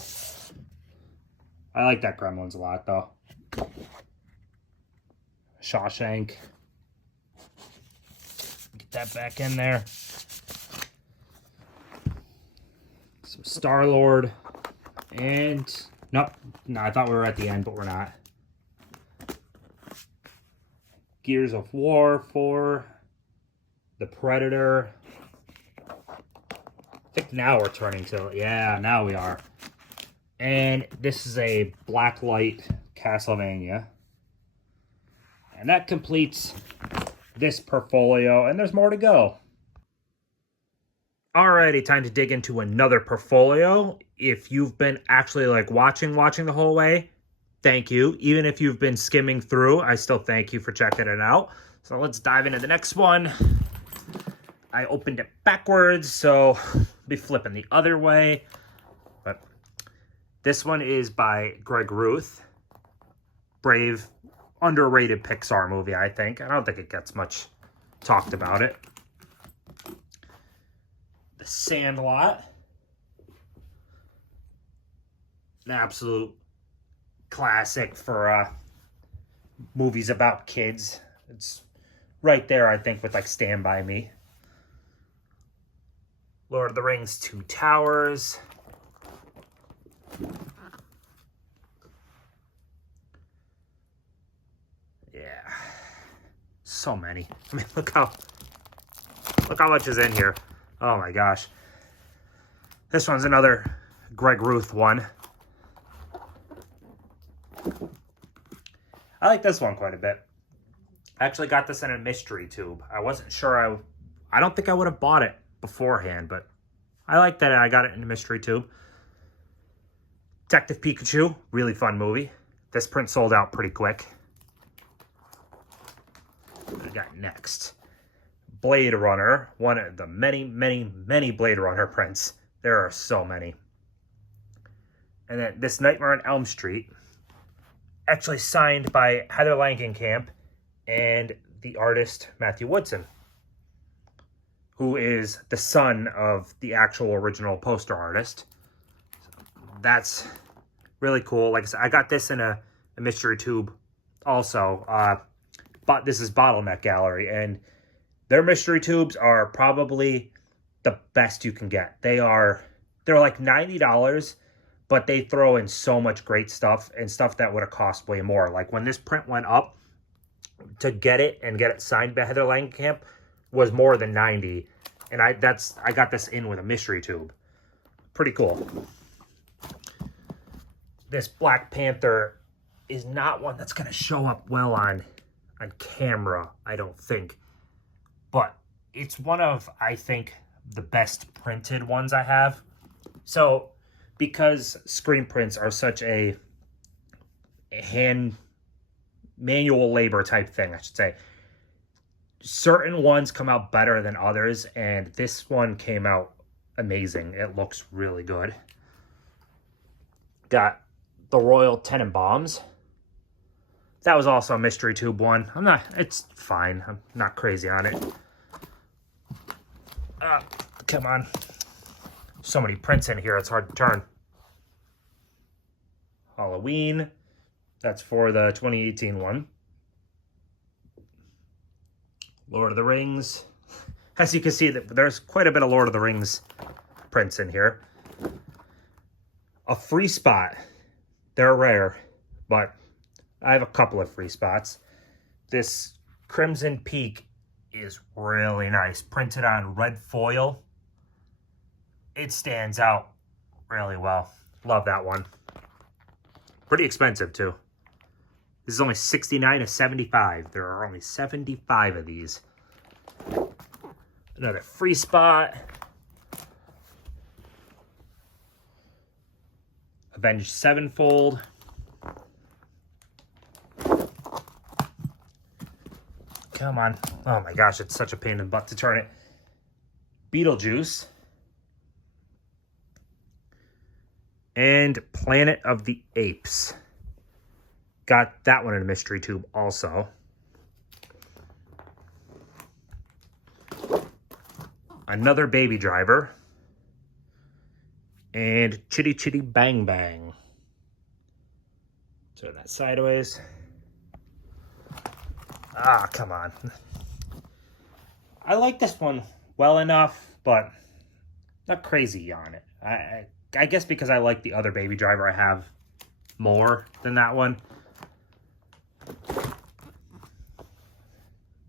I like that Gremlins a lot though. Shawshank. Get that back in there. Some Star-Lord. And nope. No, I thought we were at the end, but we're not. Gears of War 4. The Predator. I think now we're turning to it. Yeah, now we are. And this is a Blacklight Castlevania. And that completes this portfolio, and there's more to go. Alrighty, time to dig into another portfolio. If you've been actually like watching the whole way, thank you. Even if you've been skimming through, I still thank you for checking it out. So let's dive into the next one. I opened it backwards, so I'll be flipping the other way. But this one is by Greg Ruth. Brave, underrated Pixar movie, I think. I don't think it gets much talked about it. The Sandlot. An absolute classic for movies about kids. It's right there, I think, with like Stand By Me. Lord of the Rings, Two Towers. Yeah. So many. I mean, look how much is in here. Oh my gosh. This one's another Greg Ruth one. I like this one quite a bit. I actually got this in a mystery tube. I wasn't sure I don't think I would have bought it beforehand, but I like that I got it in a mystery tube. Detective Pikachu, really fun movie. This print sold out pretty quick. What do we got next? Blade Runner, one of the many, many, many Blade Runner prints. There are so many. And then this Nightmare on Elm Street, actually signed by Heather Langenkamp and the artist Matthew Woodson, who is the son of the actual original poster artist. So that's really cool. Like I said, I got this in a mystery tube also. But this is Bottleneck Gallery, and their mystery tubes are probably the best you can get. They're like $90, but they throw in so much great stuff and stuff that would have cost way more. Like when this print went up, to get it and get it signed by Heather Langenkamp was more than $90. And I got this in with a mystery tube. Pretty cool. This Black Panther is not one that's going to show up well on camera, I don't think. But it's one of, I think, the best printed ones I have. So, because screen prints are such a manual labor type thing, I should say, certain ones come out better than others, and this one came out amazing. It looks really good. Got the Royal Tenenbaums. That was also a mystery tube one. It's fine. I'm not crazy on it. Come on. So many prints in here, it's hard to turn. Halloween. That's for the 2018 one. Lord of the Rings. As you can see, there's quite a bit of Lord of the Rings prints in here. A free spot. They're rare, but I have a couple of free spots. This Crimson Peak is really nice. Printed on red foil. It stands out really well. Love that one. Pretty expensive, too. This is only $69 to $75. There are only 75 of these. Another free spot. Avenged Sevenfold. Come on. Oh my gosh, it's such a pain in the butt to turn it. Beetlejuice. And Planet of the Apes. Got that one in a mystery tube also. Another Baby Driver. And Chitty Chitty Bang Bang. Turn that sideways. Ah, come on. I like this one well enough, but not crazy on it. I guess because I like the other Baby Driver I have more than that one.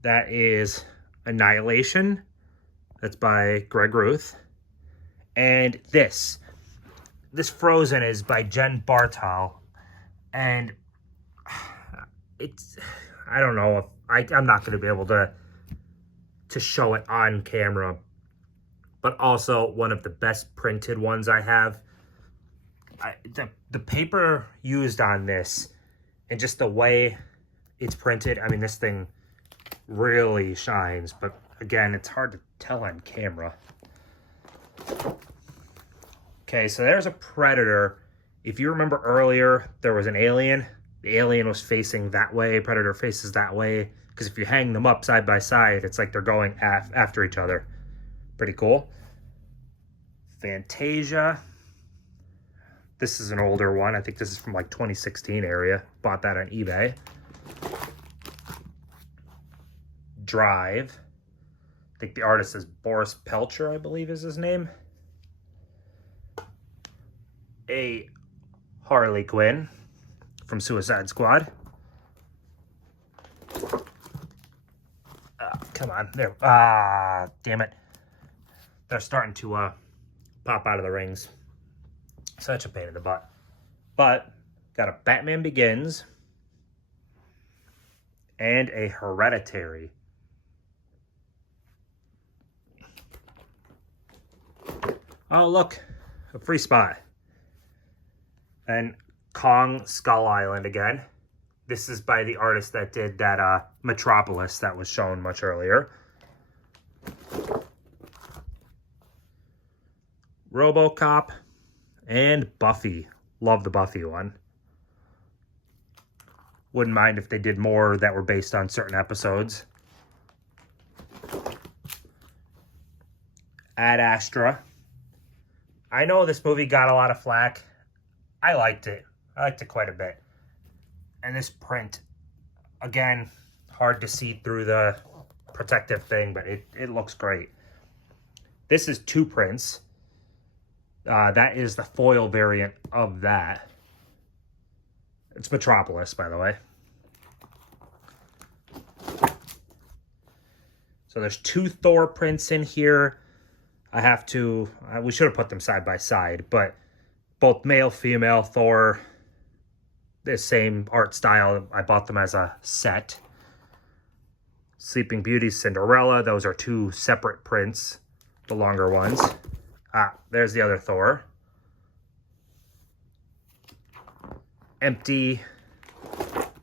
That is Annihilation. That's by Greg Ruth. And this Frozen is by Jen Bartal. And it's, I don't know if I'm not going to be able to show it on camera, but also one of the best printed ones I have. The paper used on this And just the way it's printed, I mean, this thing really shines, but again, it's hard to tell on camera. Okay, so there's a Predator. If you remember earlier, there was an Alien. The Alien was facing that way, Predator faces that way, because if you hang them up side by side, it's like they're going after each other. Pretty cool. Fantasia. This is an older one. I think this is from like 2016 area. Bought that on eBay. Drive. I think the artist is Boris Pelcher, I believe is his name. A Harley Quinn from Suicide Squad. Come on. There. Damn it. They're starting to pop out of the rings. Such a pain in the butt. But got a Batman Begins and a Hereditary. Oh, look, a free spot. And Kong Skull Island again. This is by the artist that did that Metropolis that was shown much earlier. RoboCop. And Buffy. Love the Buffy one. Wouldn't mind if they did more that were based on certain episodes. Ad Astra. I know this movie got a lot of flack. I liked it. I liked it quite a bit. And this print, again, hard to see through the protective thing, but it looks great. This is two prints. That is the foil variant of that. It's Metropolis, by the way. So there's two Thor prints in here. I have to, we should have put them side by side, but both male, female Thor, the same art style. I bought them as a set. Sleeping Beauty, Cinderella, those are two separate prints, the longer ones. There's the other Thor. Empty.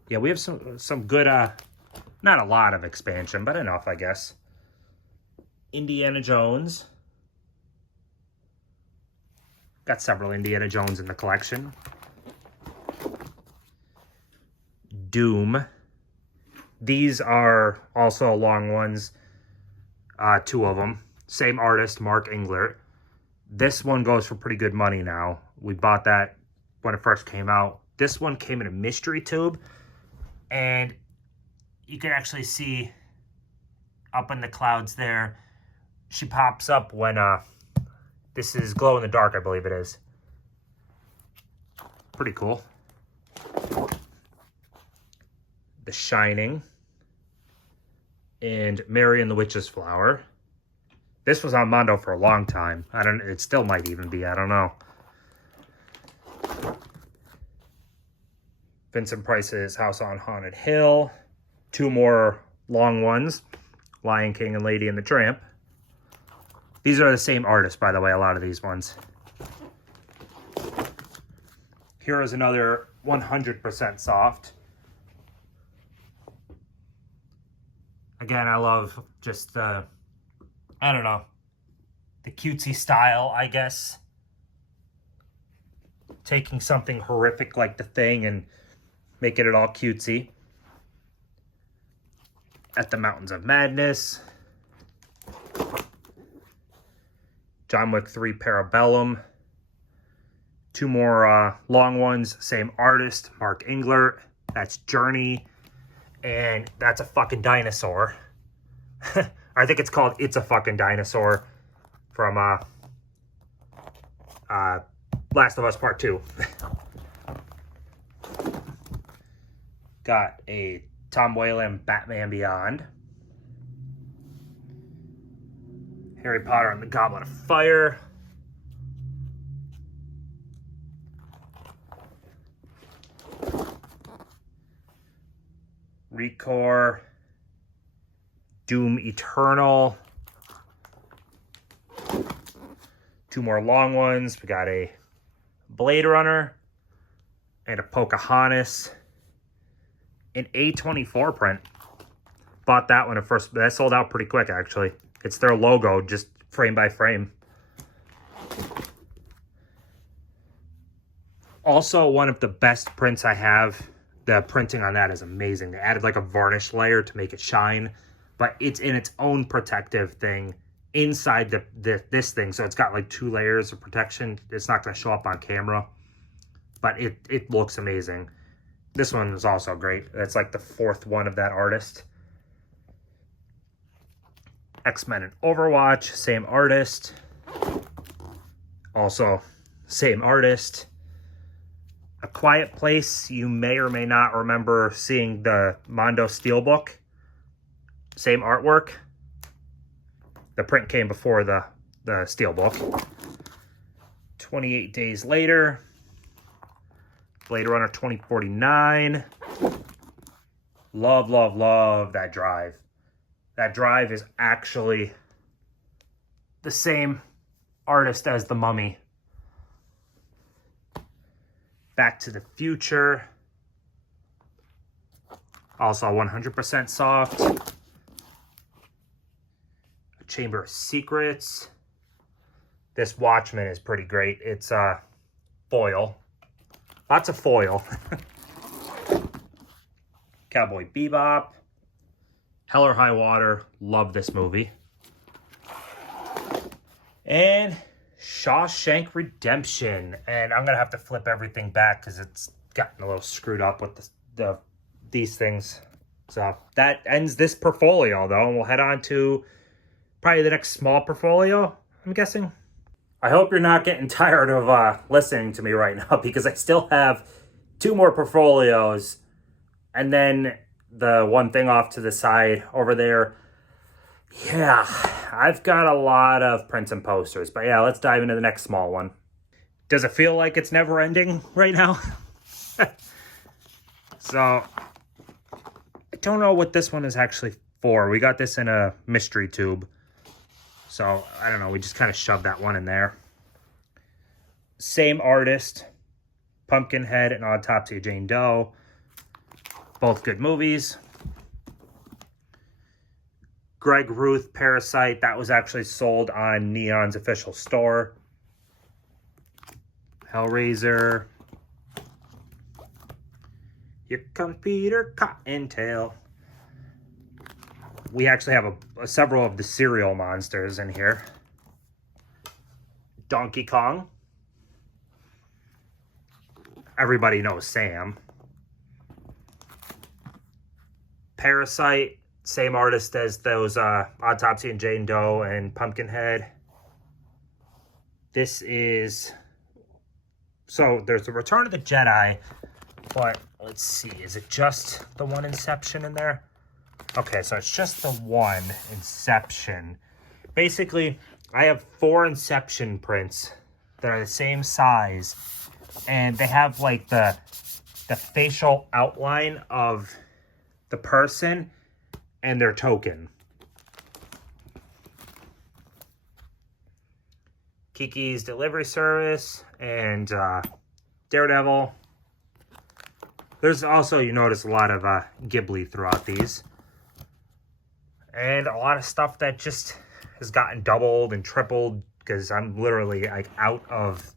Yeah, we have some good, not a lot of expansion, but enough, I guess. Indiana Jones. Got several Indiana Jones in the collection. Doom. These are also long ones. Two of them. Same artist, Mark Englert. This one goes for pretty good money now. We bought that when it first came out. This one came in a mystery tube. And you can actually see up in the clouds there. She pops up when this is glow in the dark, I believe it is. Pretty cool. The Shining. And Mary and the Witch's Flower. This was on Mondo for a long time. It still might even be, I don't know. Vincent Price's House on Haunted Hill. Two more long ones. Lion King and Lady and the Tramp. These are the same artist, by the way, a lot of these ones. Here is another 100% soft. Again, I love just the, I don't know, the cutesy style, I guess. Taking something horrific like The Thing and making it all cutesy. At the Mountains of Madness. John Wick 3 Parabellum. Two more long ones, same artist, Mark Englert. That's Journey. And that's a fucking dinosaur. I think it's called It's a Fucking Dinosaur from Last of Us Part 2. Got a Tom Whalen Batman Beyond. Harry Potter and the Goblet of Fire. Recore. Doom Eternal. Two more long ones. We got a Blade Runner and a Pocahontas. an A24 print. Bought that one at first, but that sold out pretty quick, actually. It's their logo, just frame by frame. Also, one of the best prints I have. The printing on that is amazing. They added like a varnish layer to make it shine, but it's in its own protective thing inside this thing. So it's got like 2 layers of protection. It's not going to show up on camera, but it looks amazing. This one is also great. That's like the 4th one of that artist. X-Men and Overwatch, same artist. Also, same artist. A Quiet Place, you may or may not remember seeing the Mondo Steelbook. Same artwork. The print came before the Steelbook. 28 Days Later. Blade Runner 2049. Love, love, love that drive. That drive is actually the same artist as The Mummy. Back to the Future. Also 100% soft. Chamber of Secrets. This Watchmen is pretty great. It's foil. Lots of foil. Cowboy Bebop. Hell or High Water. Love this movie. And Shawshank Redemption. And I'm going to have to flip everything back because it's gotten a little screwed up with these things. So that ends this portfolio, though. And we'll head on to probably the next small portfolio, I'm guessing. I hope you're not getting tired of listening to me right now, because I still have 2 more portfolios. And then the one thing off to the side over there. Yeah, I've got a lot of prints and posters. But yeah, let's dive into the next small one. Does it feel like it's never ending right now? So, I don't know what this one is actually for. We got this in a mystery tube. So, I don't know. We just kind of shoved that one in there. Same artist. Pumpkinhead and Autopsy of Jane Doe. Both good movies. Greg Ruth, Parasite. That was actually sold on Neon's official store. Hellraiser. Here comes Peter Cottontail. We actually have several of the cereal monsters in here. Donkey Kong. Everybody knows Sam. Parasite. Same artist as those Autopsy and Jane Doe and Pumpkinhead. This is... So, there's the Return of the Jedi. But, let's see. Is it just the one Inception in there? Okay, so it's just the one Inception. Basically, I have 4 Inception prints that are the same size. And they have, like, the facial outline of the person and their token. Kiki's Delivery Service and Daredevil. There's also, you notice, a lot of Ghibli throughout these. And a lot of stuff that just has gotten doubled and tripled because I'm literally like out of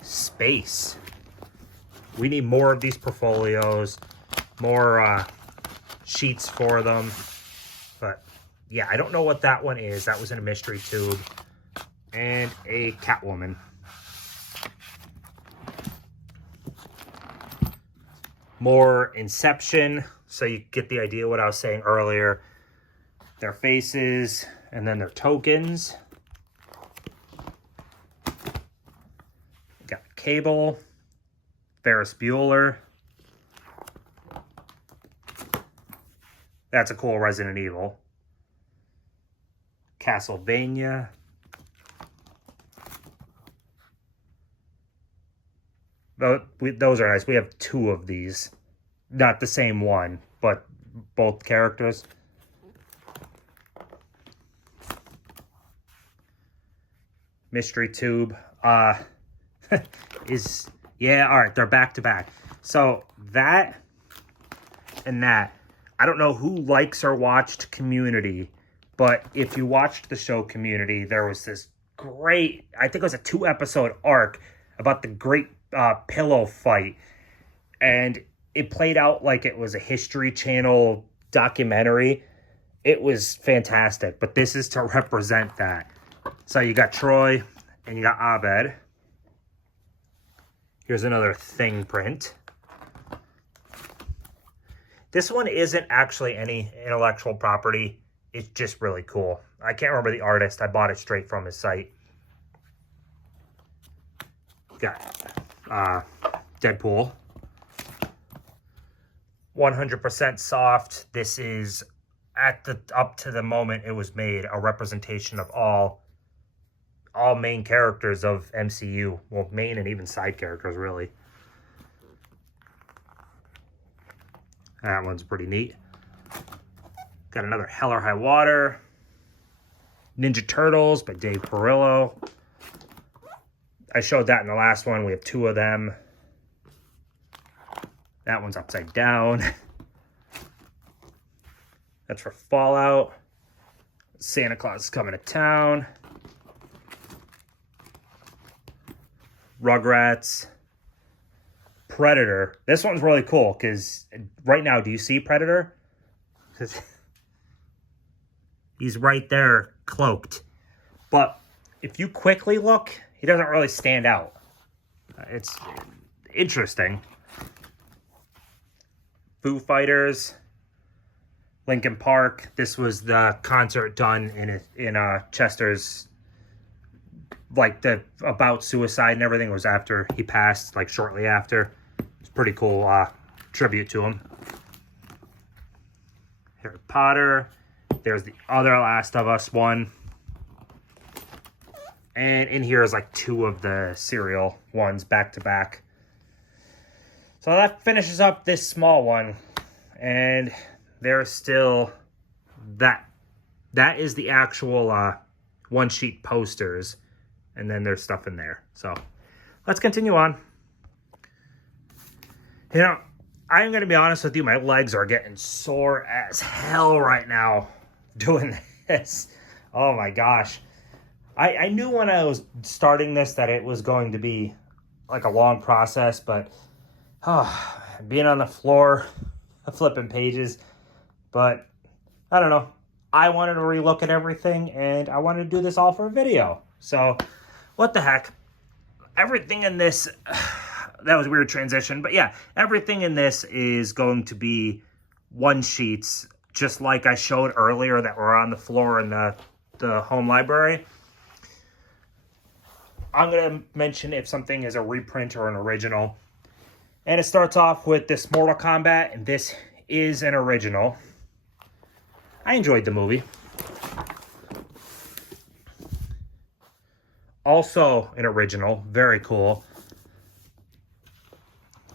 space. We need more of these portfolios, more sheets for them. But yeah, I don't know what that one is. That was in a mystery tube. And a Catwoman. More Inception. So you get the idea what I was saying earlier. Their faces and then their tokens. Got Cable. Ferris Bueller. That's a cool Resident Evil. Castlevania. Those are nice. We have 2 of these. Not the same one, but both characters. Mystery Tube. Yeah, alright, they're back to back. So that in that. I don't know who likes or watched Community, but if you watched the show Community, there was this great, I think it was a 2-episode arc about the great pillow fight. And it played out like it was a History Channel documentary. It was fantastic, but this is to represent that. So you got Troy and you got Abed. Here's another Thing print. This one isn't actually any intellectual property. It's just really cool. I can't remember the artist. I bought it straight from his site. Got Deadpool. 100% soft. This is up to the moment it was made, a representation of all main characters of MCU. Well, main and even side characters, really. That one's pretty neat. Got another Hell or High Water. Ninja Turtles by Dave Perillo. I showed that in the last one. We have 2 of them. That one's upside down. That's for Fallout. Santa Claus is coming to town. Rugrats. Predator. This one's really cool because right now, do you see Predator? Because he's right there cloaked. But if you quickly look, he doesn't really stand out. It's interesting. Foo Fighters. Linkin Park. This was the concert done in Chester's, like the about suicide and everything. It was after he passed, like shortly after. It's pretty cool tribute to him. Harry Potter. There's the other Last of Us one. And in here is like 2 of the serial ones back to back. So that finishes up this small one. And there's still that is the actual one sheet posters, and then there's stuff in there. So let's continue on. You know, I'm going to be honest with you, my legs are getting sore as hell right now doing this. Oh my gosh. I knew when I was starting this that it was going to be like a long process, but being on the floor, flipping pages. But I don't know. I wanted to relook at everything, and I wanted to do this all for a video. So what the heck? Everything in this, that was a weird transition, but yeah, everything in this is going to be one sheets, just like I showed earlier that were on the floor in the home library. I'm going to mention if something is a reprint or an original. And it starts off with this Mortal Kombat, and this is an original. I enjoyed the movie. Also an original, very cool.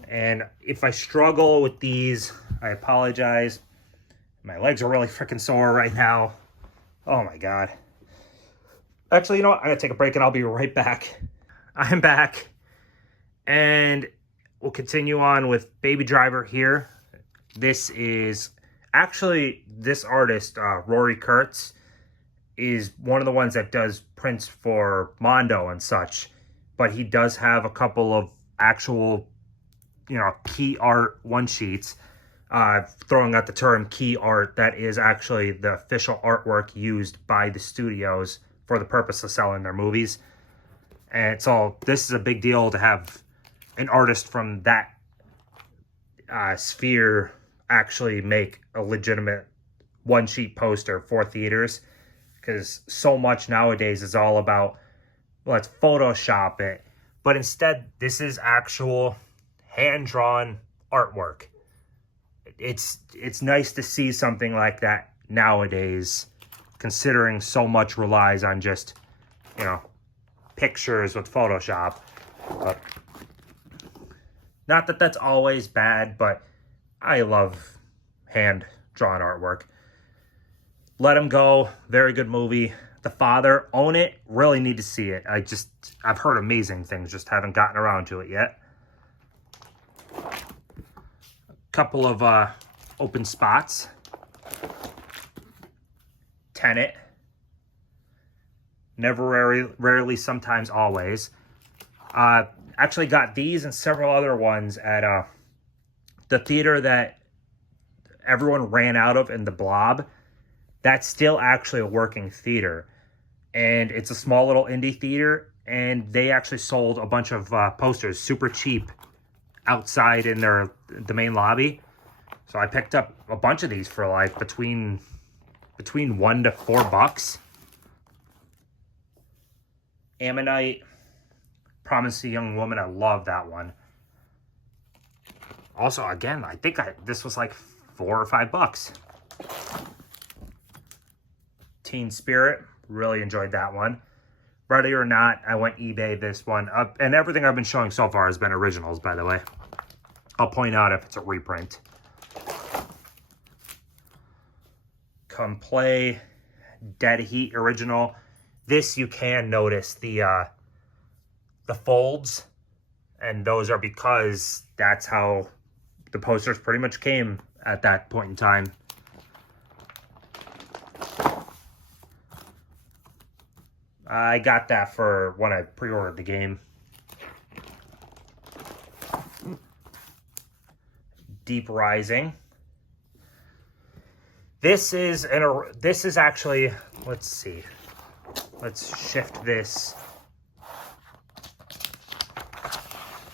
And if I struggle with these, I apologize. My legs are really freaking sore right now. Oh my God. Actually, you know what? I'm going to take a break and I'll be right back. I'm back. And we'll continue on with Baby Driver here. This is actually, this artist, Rory Kurtz, is one of the ones that does prints for Mondo and such. But he does have a couple of actual, you know, key art one-sheets. Throwing out the term key art, that is actually the official artwork used by the studios for the purpose of selling their movies. And so this is a big deal to have an artist from that sphere actually make a legitimate one-sheet poster for theaters, because so much nowadays is all about, let's Photoshop it. But instead, this is actual hand-drawn artwork. It's nice to see something like that nowadays, considering so much relies on just, you know, pictures with Photoshop. But not that that's always bad, but I love hand-drawn artwork. Let 'Em Go, very good movie. The Father, own it, really need to see it. I've heard amazing things, just haven't gotten around to it yet. A couple of Open Spots, Tenet, Never, Rarely, Sometimes, Always. Actually got these and several other ones at the theater that everyone ran out of in the Blob. That's still actually a working theater. And it's a small little indie theater. And they actually sold a bunch of posters super cheap outside in the main lobby. So I picked up a bunch of these for like between $1 to $4. Ammonite, Promise a Young Woman. I love that one. Also, again, I think this was like $4 or $5. Teen Spirit, really enjoyed that one. Ready or Not, I went eBay this one up, and everything I've been showing so far has been originals, by the way. I'll point out if it's a reprint. Come Play, Dead Heat original. This you can notice the folds, and those are because that's how the posters pretty much came at that point in time. I got that for when I pre-ordered the game. Deep Rising. This is actually, let's see. Let's shift this.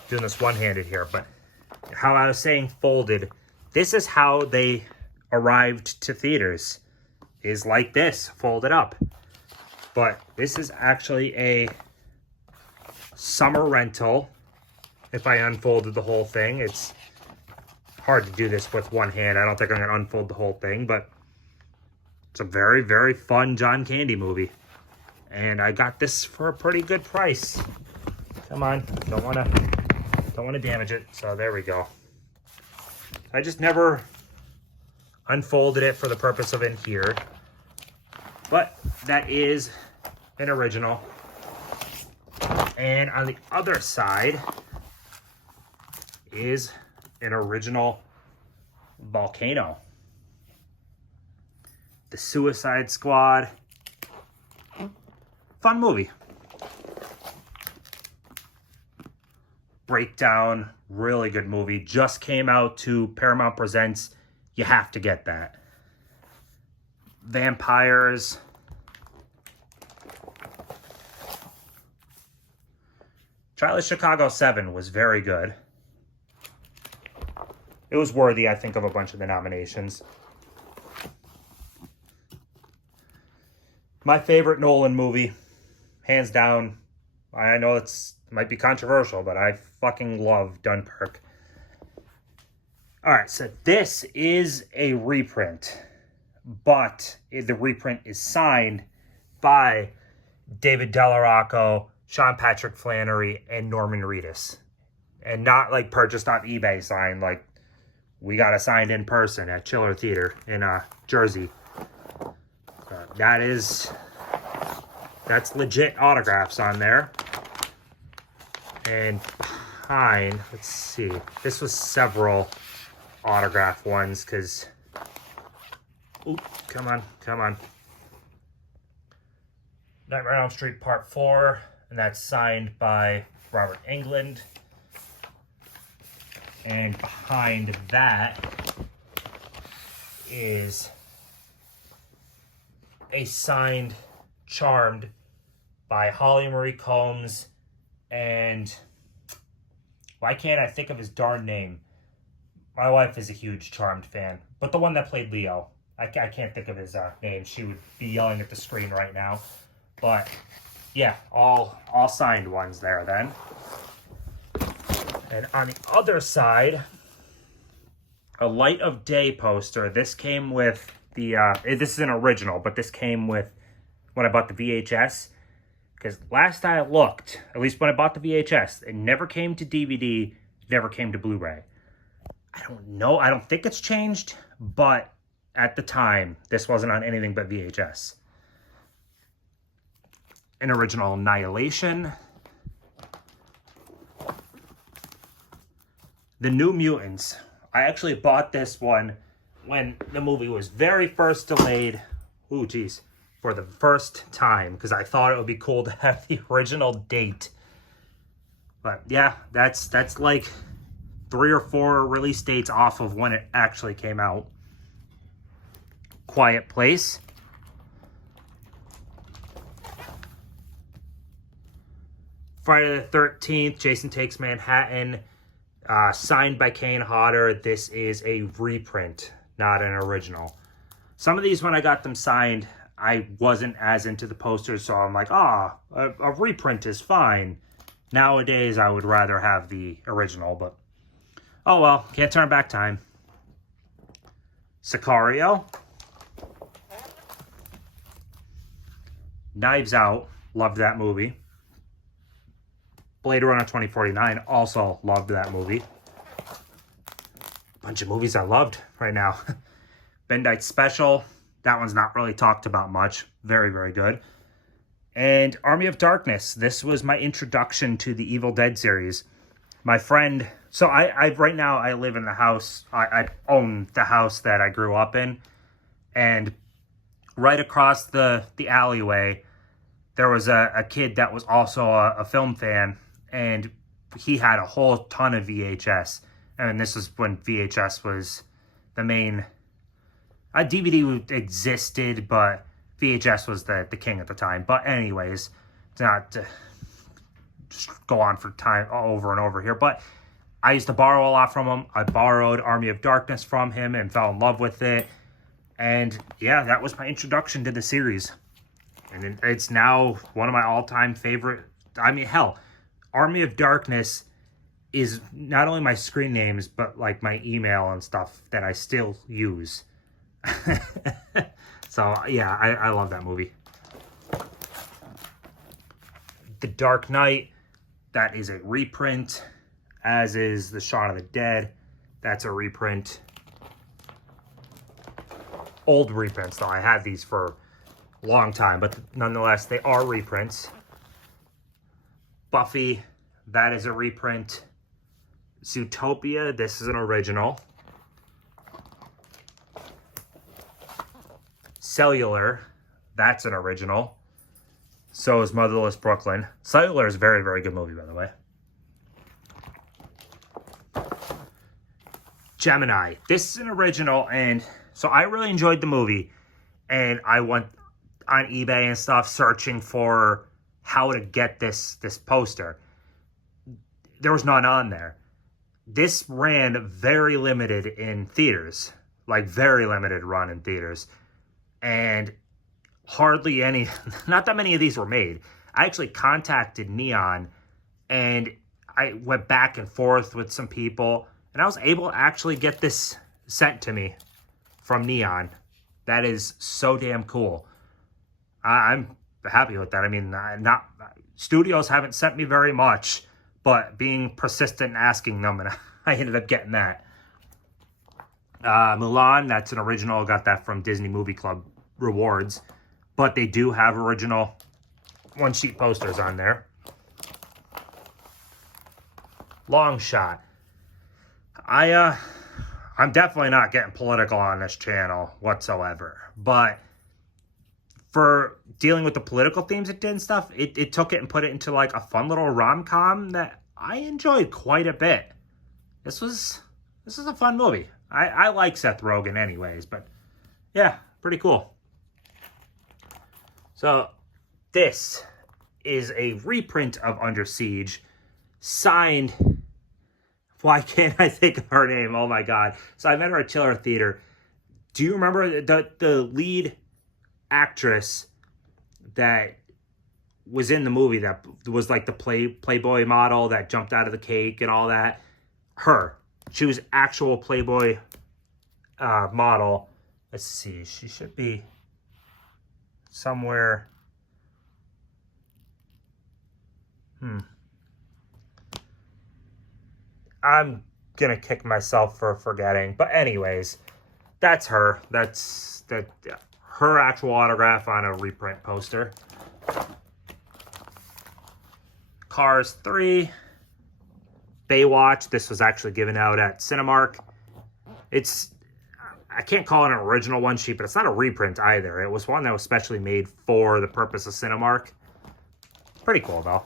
Doing this one-handed here, but how I was saying folded, this is how they arrived to theaters, is like this, folded up. But this is actually a summer rental. If I unfolded the whole thing, it's hard to do this with one hand. I don't think I'm going to unfold the whole thing, but it's a very, very fun John Candy movie. And I got this for a pretty good price. Come on, don't want to damage it. So there we go. I just never unfolded it for the purpose of in here. But that is an original. And on the other side is an original Volcano. The Suicide Squad. Fun movie. Breakdown, really good movie. Just came out to Paramount Presents. You have to get that. Vampires. Charlie Chicago 7 was very good. It was worthy, I think, of a bunch of the nominations. My favorite Nolan movie, hands down. I know it might be controversial, but I fucking love Dunkirk. All right, so this is a reprint, but the reprint is signed by David Delarocco, Sean Patrick Flannery, and Norman Reedus. And not like purchased on eBay signed, like we got it signed in person at Chiller Theater in Jersey. That's legit autographs on there. And behind, let's see, this was several autograph ones because, come on. Nightmare on Elm Street Part 4, and that's signed by Robert Englund. And behind that is a signed Charmed by Holly Marie Combs, and why can't I think of his darn name? My wife is a huge Charmed fan, but the one that played Leo. I can't think of his name. She would be yelling at the screen right now. But yeah, all signed ones there then. And on the other side, a Light of Day poster. This came with the, this is an original, but this came with when I bought the VHS. Because last I looked, at least when I bought the VHS, it never came to DVD, it never came to Blu-ray. I don't know, I don't think it's changed, but at the time, this wasn't on anything but VHS. An original Annihilation. The New Mutants. I actually bought this one when the movie was very first delayed. Ooh, geez. For the first time, because I thought it would be cool to have the original date. But yeah, that's like 3 or 4 release dates off of when it actually came out. Quiet Place. Friday the 13th, Jason Takes Manhattan. Signed by Kane Hodder. This is a reprint, not an original. Some of these, when I got them signed, I wasn't as into the posters, so I'm like, a reprint is fine. Nowadays, I would rather have the original, but oh well, can't turn back time. Sicario. Knives Out, loved that movie. Blade Runner 2049, also loved that movie. Bunch of movies I loved right now. Midnight Special, that one's not really talked about much. Very, very good. And Army of Darkness, this was my introduction to the Evil Dead series. My friend, so I right now I live in the house, I own the house that I grew up in. And right across the alleyway, there was a kid that was also a film fan. And he had a whole ton of VHS. And this is when VHS was the main... DVD existed, but VHS was the king at the time. But anyways, to not just go on for time over and over here. But I used to borrow a lot from him. I borrowed Army of Darkness from him and fell in love with it. And yeah, that was my introduction to the series. And it's now one of my all-time favorite... I mean, hell... Army of Darkness is not only my screen names, but like my email and stuff that I still use. So yeah, I love that movie. The Dark Knight, that is a reprint, as is The Shaun of the Dead. That's a reprint. Old reprints, though. I had these for a long time, but nonetheless, they are reprints. Buffy, that is a reprint. Zootopia, this is an original. Cellular, that's an original. So is Motherless Brooklyn. Cellular is a very, very good movie, by the way. Gemini, this is an original, and so I really enjoyed the movie. And I went on eBay and stuff searching for how to get this poster. There was none on there. This ran very limited in theaters, like very limited run in theaters, and hardly any, not that many of these were made. I actually contacted Neon, and I went back and forth with some people, and I was able to actually get this sent to me from Neon. That is so damn cool. I'm happy with that. I mean, not studios haven't sent me very much, but being persistent and asking them, and I ended up getting that. Mulan, that's an original. Got that from Disney Movie Club Rewards, but they do have original one-sheet posters on there. Long Shot. I'm definitely not getting political on this channel whatsoever, but for dealing with the political themes it did and stuff, it took it and put it into like a fun little rom-com that I enjoyed quite a bit. This is a fun movie. I like Seth Rogen anyways, but yeah, pretty cool. So this is a reprint of Under Siege, signed... Why can't I think of her name? Oh my God. So I met her at Chiller Theater. Do you remember the lead actress that was in the movie that was like the Playboy model that jumped out of the cake and all that? Her. She was actual Playboy model. Let's see. She should be somewhere. I'm gonna kick myself for forgetting. But anyways, that's her. That's her actual autograph on a reprint poster. Cars 3. Baywatch. This was actually given out at Cinemark. I can't call it an original one sheet, but it's not a reprint either. It was one that was specially made for the purpose of Cinemark. Pretty cool, though.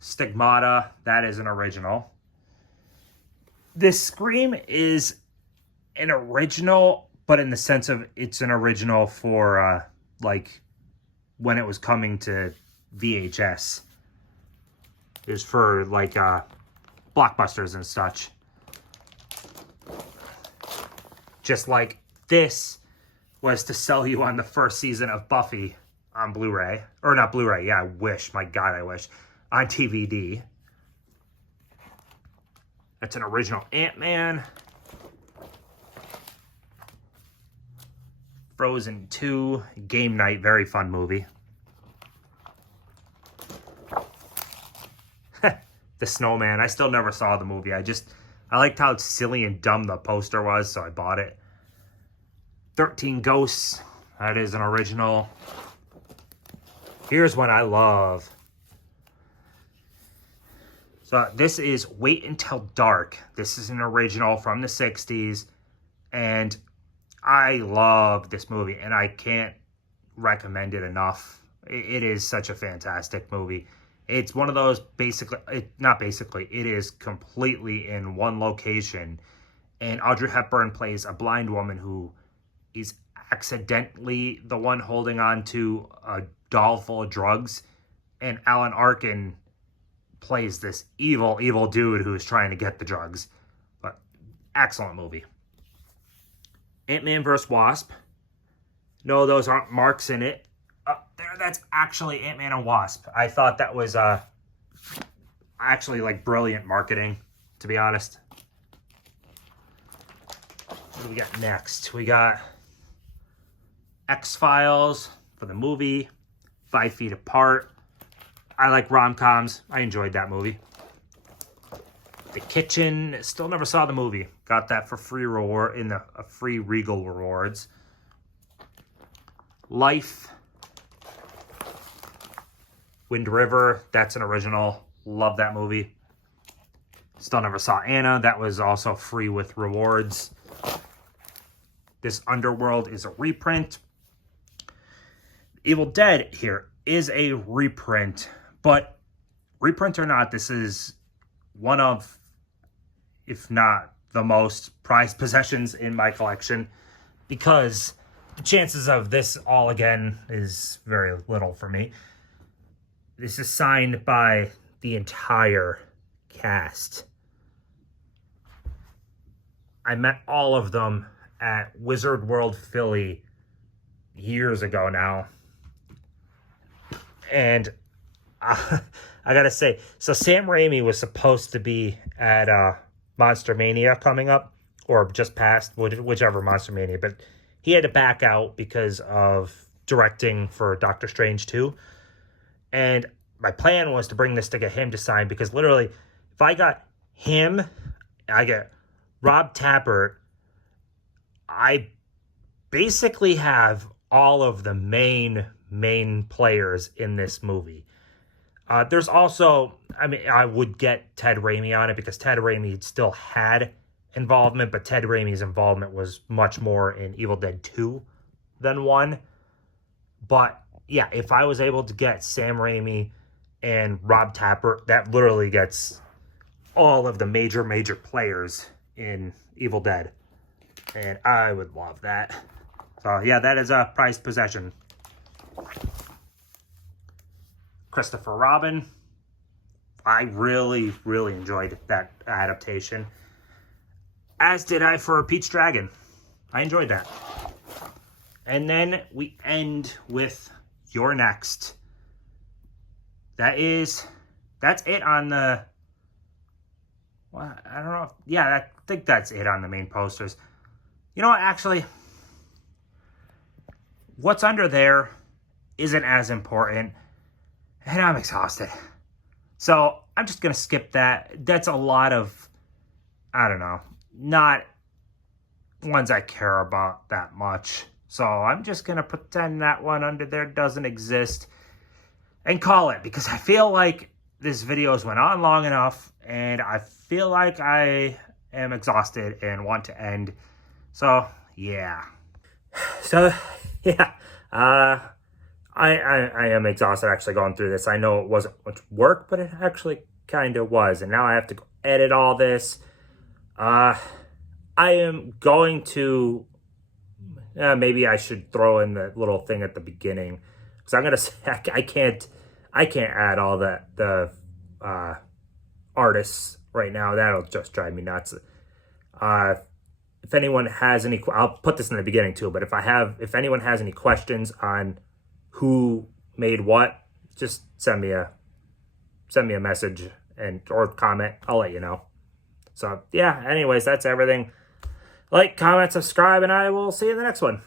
Stigmata, that is an original. This Scream is an original, but in the sense of it's an original for, like, when it was coming to VHS. It was for, like, blockbusters and such. Just like this was to sell you on the first season of Buffy on Blu-ray. Or not Blu-ray, yeah, I wish. My God, I wish. On DVD. That's an original Ant-Man. Frozen 2. Game Night, very fun movie. The Snowman. I still never saw the movie. I liked how silly and dumb the poster was, so I bought it. 13 Ghosts. That is an original. Here's one I love. So this is Wait Until Dark. This is an original from the 60s. And I love this movie, and I can't recommend it enough. It is such a fantastic movie. It's one of those it is completely in one location. And Audrey Hepburn plays a blind woman who is accidentally the one holding on to a doll full of drugs. And Alan Arkin plays this evil, evil dude who is trying to get the drugs. But excellent movie. Ant-Man vs. Wasp. No, those aren't marks in it. There, that's actually Ant-Man and Wasp. I thought that was actually like brilliant marketing, to be honest. What do we got next? We got X-Files for the movie. 5 Feet Apart. I like rom-coms. I enjoyed that movie. The Kitchen. Still never saw the movie. Got that for free reward in the free Regal rewards. Life. Wind River. That's an original. Love that movie. Still never saw Anna. That was also free with rewards. This Underworld is a reprint. Evil Dead here is a reprint. But reprint or not, this is one of, if not the most prized possessions in my collection, because the chances of this all again is very little for me. This is signed by the entire cast. I met all of them at Wizard World Philly years ago now. And I gotta say, so Sam Raimi was supposed to be at Monster Mania coming up, or just past, whichever Monster Mania, but he had to back out because of directing for Doctor Strange 2. And my plan was to bring this to get him to sign, because literally, if I got him, I get Rob Tappert, I basically have all of the main players in this movie. There's also, I mean, I would get Ted Raimi on it because Ted Raimi still had involvement, but Ted Raimi's involvement was much more in Evil Dead 2 than 1. But yeah, if I was able to get Sam Raimi and Rob Tapper, that literally gets all of the major players in Evil Dead. And I would love that. So yeah, that is a prized possession. Christopher Robin. I really enjoyed that adaptation. As did I for Pete's Dragon. I enjoyed that. And then we end with You're Next. That's it on the... Well, I don't know. Yeah, I think that's it on the main posters. You know what, actually, what's under there isn't as important, and I'm exhausted. So I'm just going to skip that. That's a lot of, I don't know, not ones I care about that much. So I'm just going to pretend that one under there doesn't exist and call it, because I feel like this video has went on long enough, and I feel like I am exhausted and want to end. So, yeah. So, yeah. I am exhausted actually going through this. I know it wasn't much work, but it actually kind of was. And now I have to edit all this. I am going to... maybe I should throw in the little thing at the beginning. Because I'm going to say I can't add all the artists right now. That'll just drive me nuts. If anyone has any, I'll put this in the beginning too, but if anyone has any questions on who made what, just send me a message or comment. I'll let you know. So yeah, anyways, that's everything. Like, comment, subscribe, and I will see you in the next one.